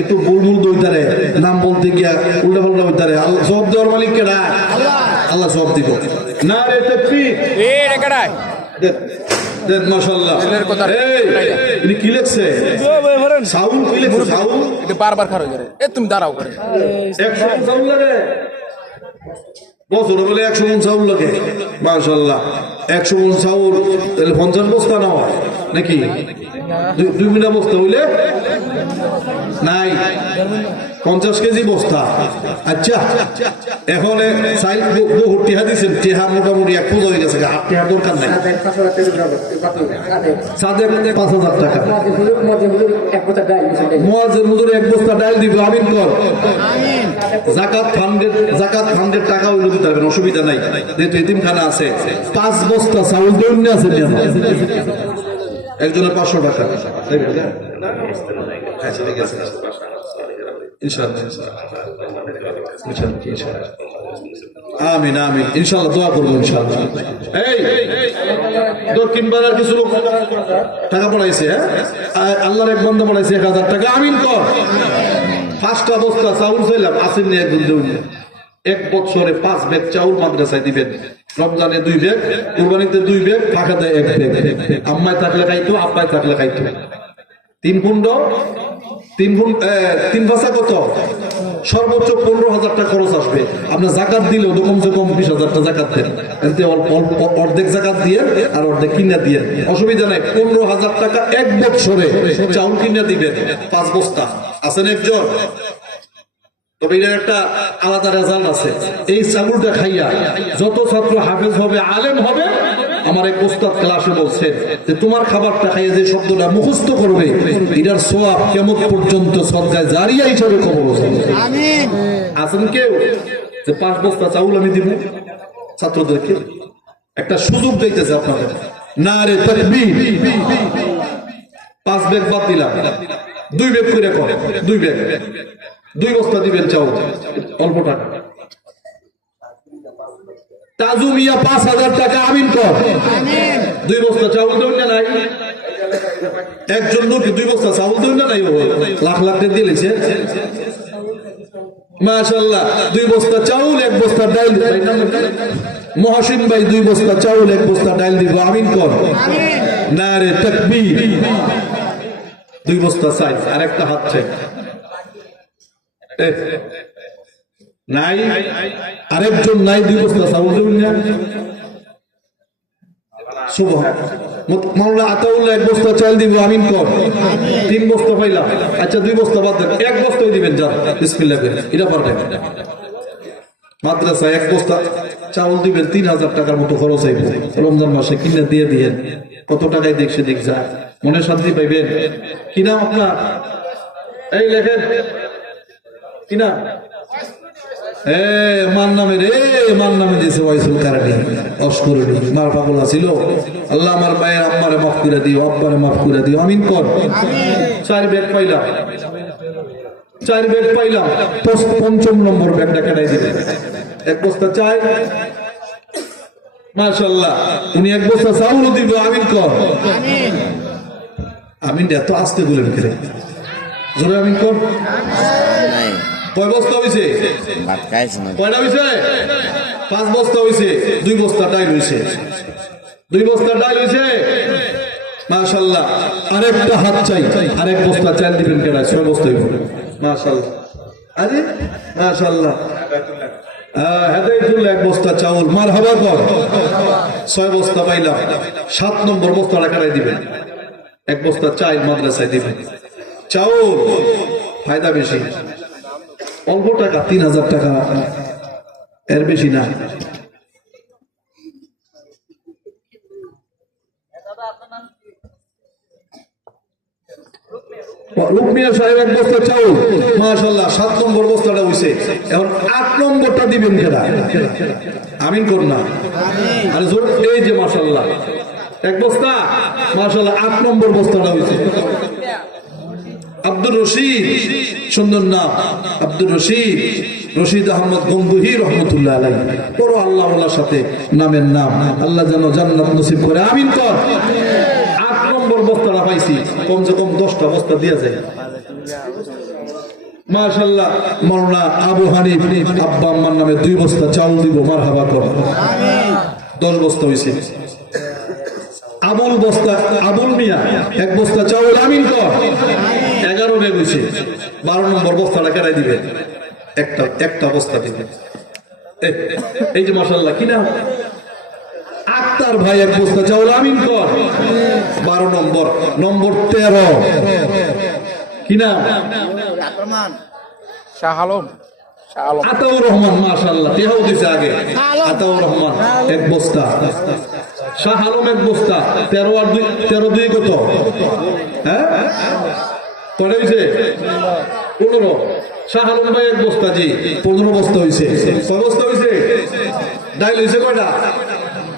একটু বুলবুল দইতারে নাম বলতে গিয়া উল্টা পাল্টা হইতারে। সব দেওয়ার মালিক কেডা? আল্লাহ সব দিব। না রে তাকবীর। দেন মাশাআল্লাহ। এই কি লেখছে? সাউন্ড কি লেখছে? সাউন্ড এটা বারবার খারাপ করে। তুমি দাঁড়াও করে 100 সাউন্ড লাগে। বছর বলে 100 মণ চাউল লাগে। মাশাআল্লাহ 100 মণ চাউল তাহলে 50 বস্তা না হয় নাকি? 2 মিনা বস্তা হইলে নাই 50 কেজি বস্তা। আচ্ছা এখন চাইল বহু টিহা দিচ্ছেন। টিহা মোটামুটি 1 পূজা হয়ে গেছে। 8 টিহা দরকার নাই। সাদের 5000 টাকা। মুয়াজ্জিন হুজুর 1 বস্তা ডাল দিব। আমিন কর। যাকাত ফান্ডের টাকা হইলো দিতে পারবেন, অসুবিধা নাই। যেহেতু এতিমখানা আছে। 5 বস্তা চাউল দৈন্য আছে। একজনের 500 টাকা। আমিন আমিন ইনশাআল্লাহ। দোয়া করবো ইনশাআল্লাহ। এই দক্ষিণ পাড়ার কিছু লোক টাকা পড়াইছে। হ্যাঁ আল্লাহর এক বন্ধ পড়াইছে 1000 টাকা। আমিন কর। 5টা বস্তা চাউল চাইলাম। আসেন নি একদিন দেউন। 1 বছরে 5 ব্যাগ চাউল মাদ্রাসায় দিবেন। রমজানে 2 ব্যাগ, কুরবানিতে 2 ব্যাগ, টাকা দেয় 1 ব্যাগ। আম্মায় থাকলে খাইতো, আব্বায় থাকলে খাইতো। 3 পুন্ড 3 ভাষা কত? সর্বোচ্চ 15,000 টাকা খরচ আসবে। আপনার জাকাত দিলেও তো কমসে কম 20,000 টাকা জাকাত দেন। এতে অর্ধেক জাকাত দিয়ে আর অর্ধেক কিনা দিয়ে অসুবিধা নাই। 15,000 টাকা 1 বছরে চাউল কিনা দিবেন। 5 বস্তা। আছেন একজন? তবে এর একটা আলাদা রেজাল্ট আছে। এই চাউলটা খাইয়া যত ছাত্র হাফেজ হবে, আলেম হবে, আমার এক ওস্তাদ ক্লাসে বলছে যে তোমার খাবারটা খাইয়ে যে শব্দটা মুখস্থ করবে এটার সওয়াব কিয়ামত পর্যন্ত সদকায়ে জারিয়া হিসেবে কবর হবে। আমিন। আছেন কেউ যে 5 বস্তা চাউল আমি দিব ছাত্রদেরকে? একটা সুযোগ দিতেছে আপনাদের। নারে তাকবীর। 5 ব্যাগ বাদ দিলাম, 2 ব্যাগ করে কর। 2 ব্যাগ 2 বস্তা দিবেন চাউল। অল্প টাকা। তাজু মিয়া 5000 টাকা। আমিন কর। 2 বস্তা চাউল দেবেন না নাই? একজন লোক 2 বস্তা চাউল দেবেন না নাই? লাখ লাখ টাকা দিয়েছে মাশাআল্লাহ। 2 বস্তা চাউল, 1 বস্তা ডাল। মহসিন ভাই 2 বস্তা চাউল, 1 বস্তা ডাল দিব। আমিন কর। নারে তাকবীর। 2 বস্তা চাই। আর একটা হাত চাই। নাই আরেকজন নাই? 2 বস্তা চাউল দেবেন না? সুবহান মাওলানা আতাউল্লাহ এক বস্তা চাল দিব আমিন কর 3 বস্তা পাইলাম আচ্ছা 2 বস্তা বাদ দেন এক বস্তাই দিবেন যান বিসমিল্লাহ করে এটা পারবেন মাদ্রাসা এক বস্তা চাউল দিবেন 3000 টাকার মতো খরচ হইব রমজান মাসে কিনে দিয়ে দিয়েন কত টাকায় দেখছে দেখ যায় মনে শান্তি পাইবেন কি নাম আপনার এই লেখেন কি না মান নামে রে মান নামে দিয়েছে ওয়াইসুল কারানি অস্করণী মার পাগলা ছিল আল্লাহ আমার মায়ের আম্মারে মাফ করে দিও আব্বারে মাফ করে দিও আমিন কর 4 ব্যাগ পাইলাম 4 ব্যাগ পাইলাম 5 নম্বর ব্যাগটা কেনাই দিবে এক বস্তা চাই মাশাআল্লাহ উনি এক বস্তা চাউল দিব আমিন কর আমিন এত আস্তে বলেন কেন জোরে আমিন কর কয় বস্তা হয়েছে কয়টা হয়েছে 5 বস্তা হয়েছে 2 বস্তা ডাইল হয়েছে 2 বস্তা ডাইল হয়েছে মাশাআল্লাহ আরেকটা হাত চাই আরেক বস্তা চাল দিবেন কেন 6 বস্তা হইব মাশাআল্লাহ আরে মাশাআল্লাহ হেদায়েতুল্লাহ এক বস্তা চাউল মারহাবা কর 6 বস্তা পাইলাম 7 নম্বর বস্তাটা কেনাই দিবেন এক বস্তা চাল মাদ্রাসায় দিবেন চাউল ফায়দা বেশি অল্প টাকা 3000 টাকা এর বেশি না রুকমিয়া সাহেব এক বস্তা চাউল মাশাআল্লাহ 7 নম্বর বস্তাটা হইছে এখন 8 নম্বরটা দিবেন কেডা আমিন করুন না আরে জোর এই যে মাশাআল্লাহ এক বস্তা মাশাআল্লাহ 8 নম্বর বস্তাটা হইছে আব্দুর রশিদ সুন্দর নাম আব্দুর রশিদ রশিদ আহমদ গঙ্গুহি রহমতুল্লাহ আলাইহি বড় আল্লাহওয়ালার সাথে নামের নাম আল্লাহ যেন জান্নাত নসিব করে আমিন কর 8 নম্বর বস্তাটা পাইছি কমসে কম 10টা বস্তা দিয়া যায় মাশাআল্লাহ মাওলানা আবু হানিফ আব্বা আম্মার নামে 2 বস্তা চাউল দিব মারহাবা কর আমিন 10 বস্তা হইছে আবুল বস্তা আবুল মিয়া এক বস্তা চাউল আমিন কর 11 ব্যাগ হইছে 12 নম্বর বস্তাটা কেনাই দিবেন একটা বস্তা দিবেন এই যে মাশাআল্লাহ কি না আক্তার ভাই এক বস্তা চাউল আমিন কর 12 নম্বর নম্বর 13 কি না শাহ আলম আতাউর রহমান মাশাআল্লাহ তেহাও দিছে আগে আতাউর রহমান এক বস্তা শাহ আলম এক বস্তা 13 আর 2 কত হ্যাঁ কয়টা হইছে 15 শাহ আলম ভাই এক বস্তা জি 15 বস্তা হইছে কয় বস্তা হইছে ডাইল হইছে কয়টা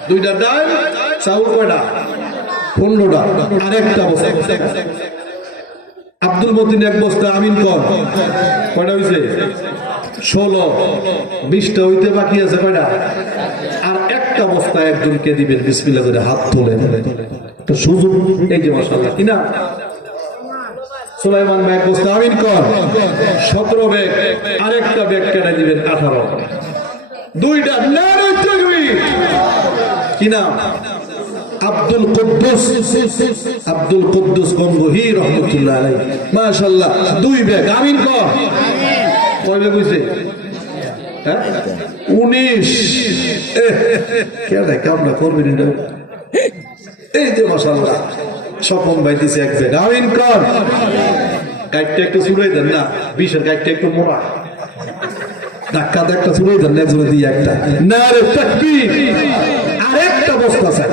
2টা ডাইল চাউল কয়টা 15টা আরেকটা বস্তা আব্দুল মতিন এক বস্তা আমিন কর কয়টা হইছে 16 20টা হইতে বাকি আছে কয়টা আর একটা বস্তা একজনকে দিবেন বিসমিল্লাহ করে হাত তোলেন তো সুযোগ এই যে মাশাআল্লাহ কি না সুলাইমান ভাই এক বস্তা আমিন কর 17 ব্যাগ আরেকটা ব্যাগ কেটে দিবেন 18 2টা নারে তাকবীর কি না আব্দুল কুদ্দুস গঙ্গুহি রহমতুল্লাহ আলাইহি মাশাআল্লাহ 2 ব্যাগ আমিন কর কয় ব্যাগ হইছে হ্যাঁ 19 কেডা কামনা করবেন এটা এই যে মাশাআল্লাহ স্বপন ভাই দিছে এক ব্যাগ আমিন কর কাইটটা একটু ছুড়াই দেন না 20 এর কাইটটা একটু মোড়া ধাক্কা ধাক্কা ছুড়াই দেন একজনে দিয়ে একটা নারে তাকবীর আরেকটা বস্তা স্যার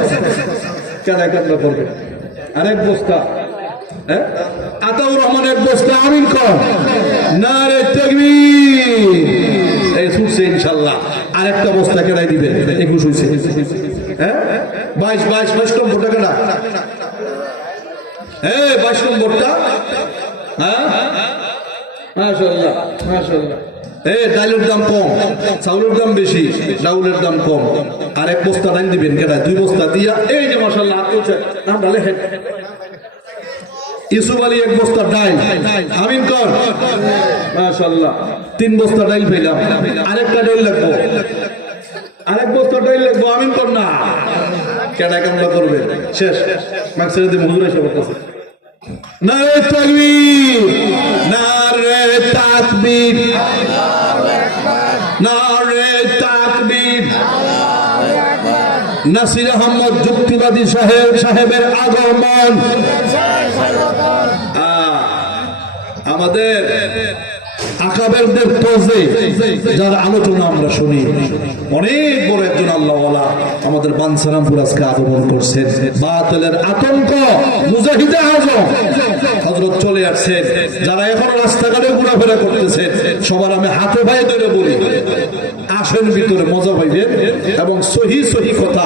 কেডা কামনা করবে আরেক বস্তা হ্যাঁ আতাউর রহমান এক বস্তা আমিন কর নারে তাকবীর এই সুরছে ইনশাআল্লাহ আরেকটা বস্তা কেনাই দিবে 21 হইছে হ্যাঁ 22 নম্বরটা কেনা হ্যাঁ 22 নম্বরটা হ্যাঁ মাশাআল্লাহ মাশাআল্লাহ ডাইলের দাম কম চাউলের দাম বেশি ডাউলের দাম কম আরেক বস্তা ডাইল দিবেন কেনা 2 বস্তা দিয়া এই যে মাশাআল্লাহ নাম ডালে ইউসুফ আলী এক বস্তা ডাইল আমিন কর মাশাআল্লাহ 3 বস্তা ডাইল পেলাম আরেকটা ডাইল লাগবো আরেক বস্তা ডাইল লাগবো আমিন কর না কেডা কামলা করবে শেষ মাকসারে দি হুজুর এসে বলতেছে নারে তাকবীর নারে তাকবীর নারে তাকবীর নাসির আহমদ যুক্তি সাংবাদিক সাহেবের আগমন। আমাদের আকাবেরদের তোজে যার আলোচনা আমরা শুনি, অনেক বড় একজন আল্লাহওয়ালা আমাদের বানসারামপুর আজকে আগমন করছেন। বাতিলের আতঙ্ক মুজাহিদে আজম হযরত চলে আসছেন। যারা এখন রাস্তাঘাটে ঘোরাফেরা করতেছেন, সবার আমি হাতে ভাই ধরে বলি, আসেন ভিতরে, মজা পাইবেন। এবং সহি কথা,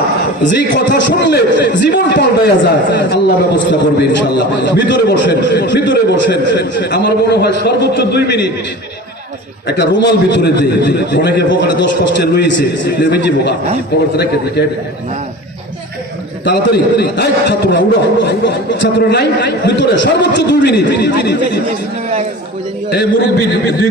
যেই কথা শুনলে জীবন পাল্টাইয়া যায়, আল্লাহ ব্যবস্থা করবে ইনশাআল্লাহ। ভিতরে বসেন, ভিতরে বসেন। আমার মনে হয় সর্বোচ্চ 2 মিনিট একটা রুমাল ভিতরে দিয়ে, অনেকে পকেটে 10 কষ্টে রয়েছে, তাড়াতাড়ি ছাত্ররা উড়ো, ছাত্র নাই ভিতরে, সর্বোচ্চ 2 মিনিট। এই মুরব্বী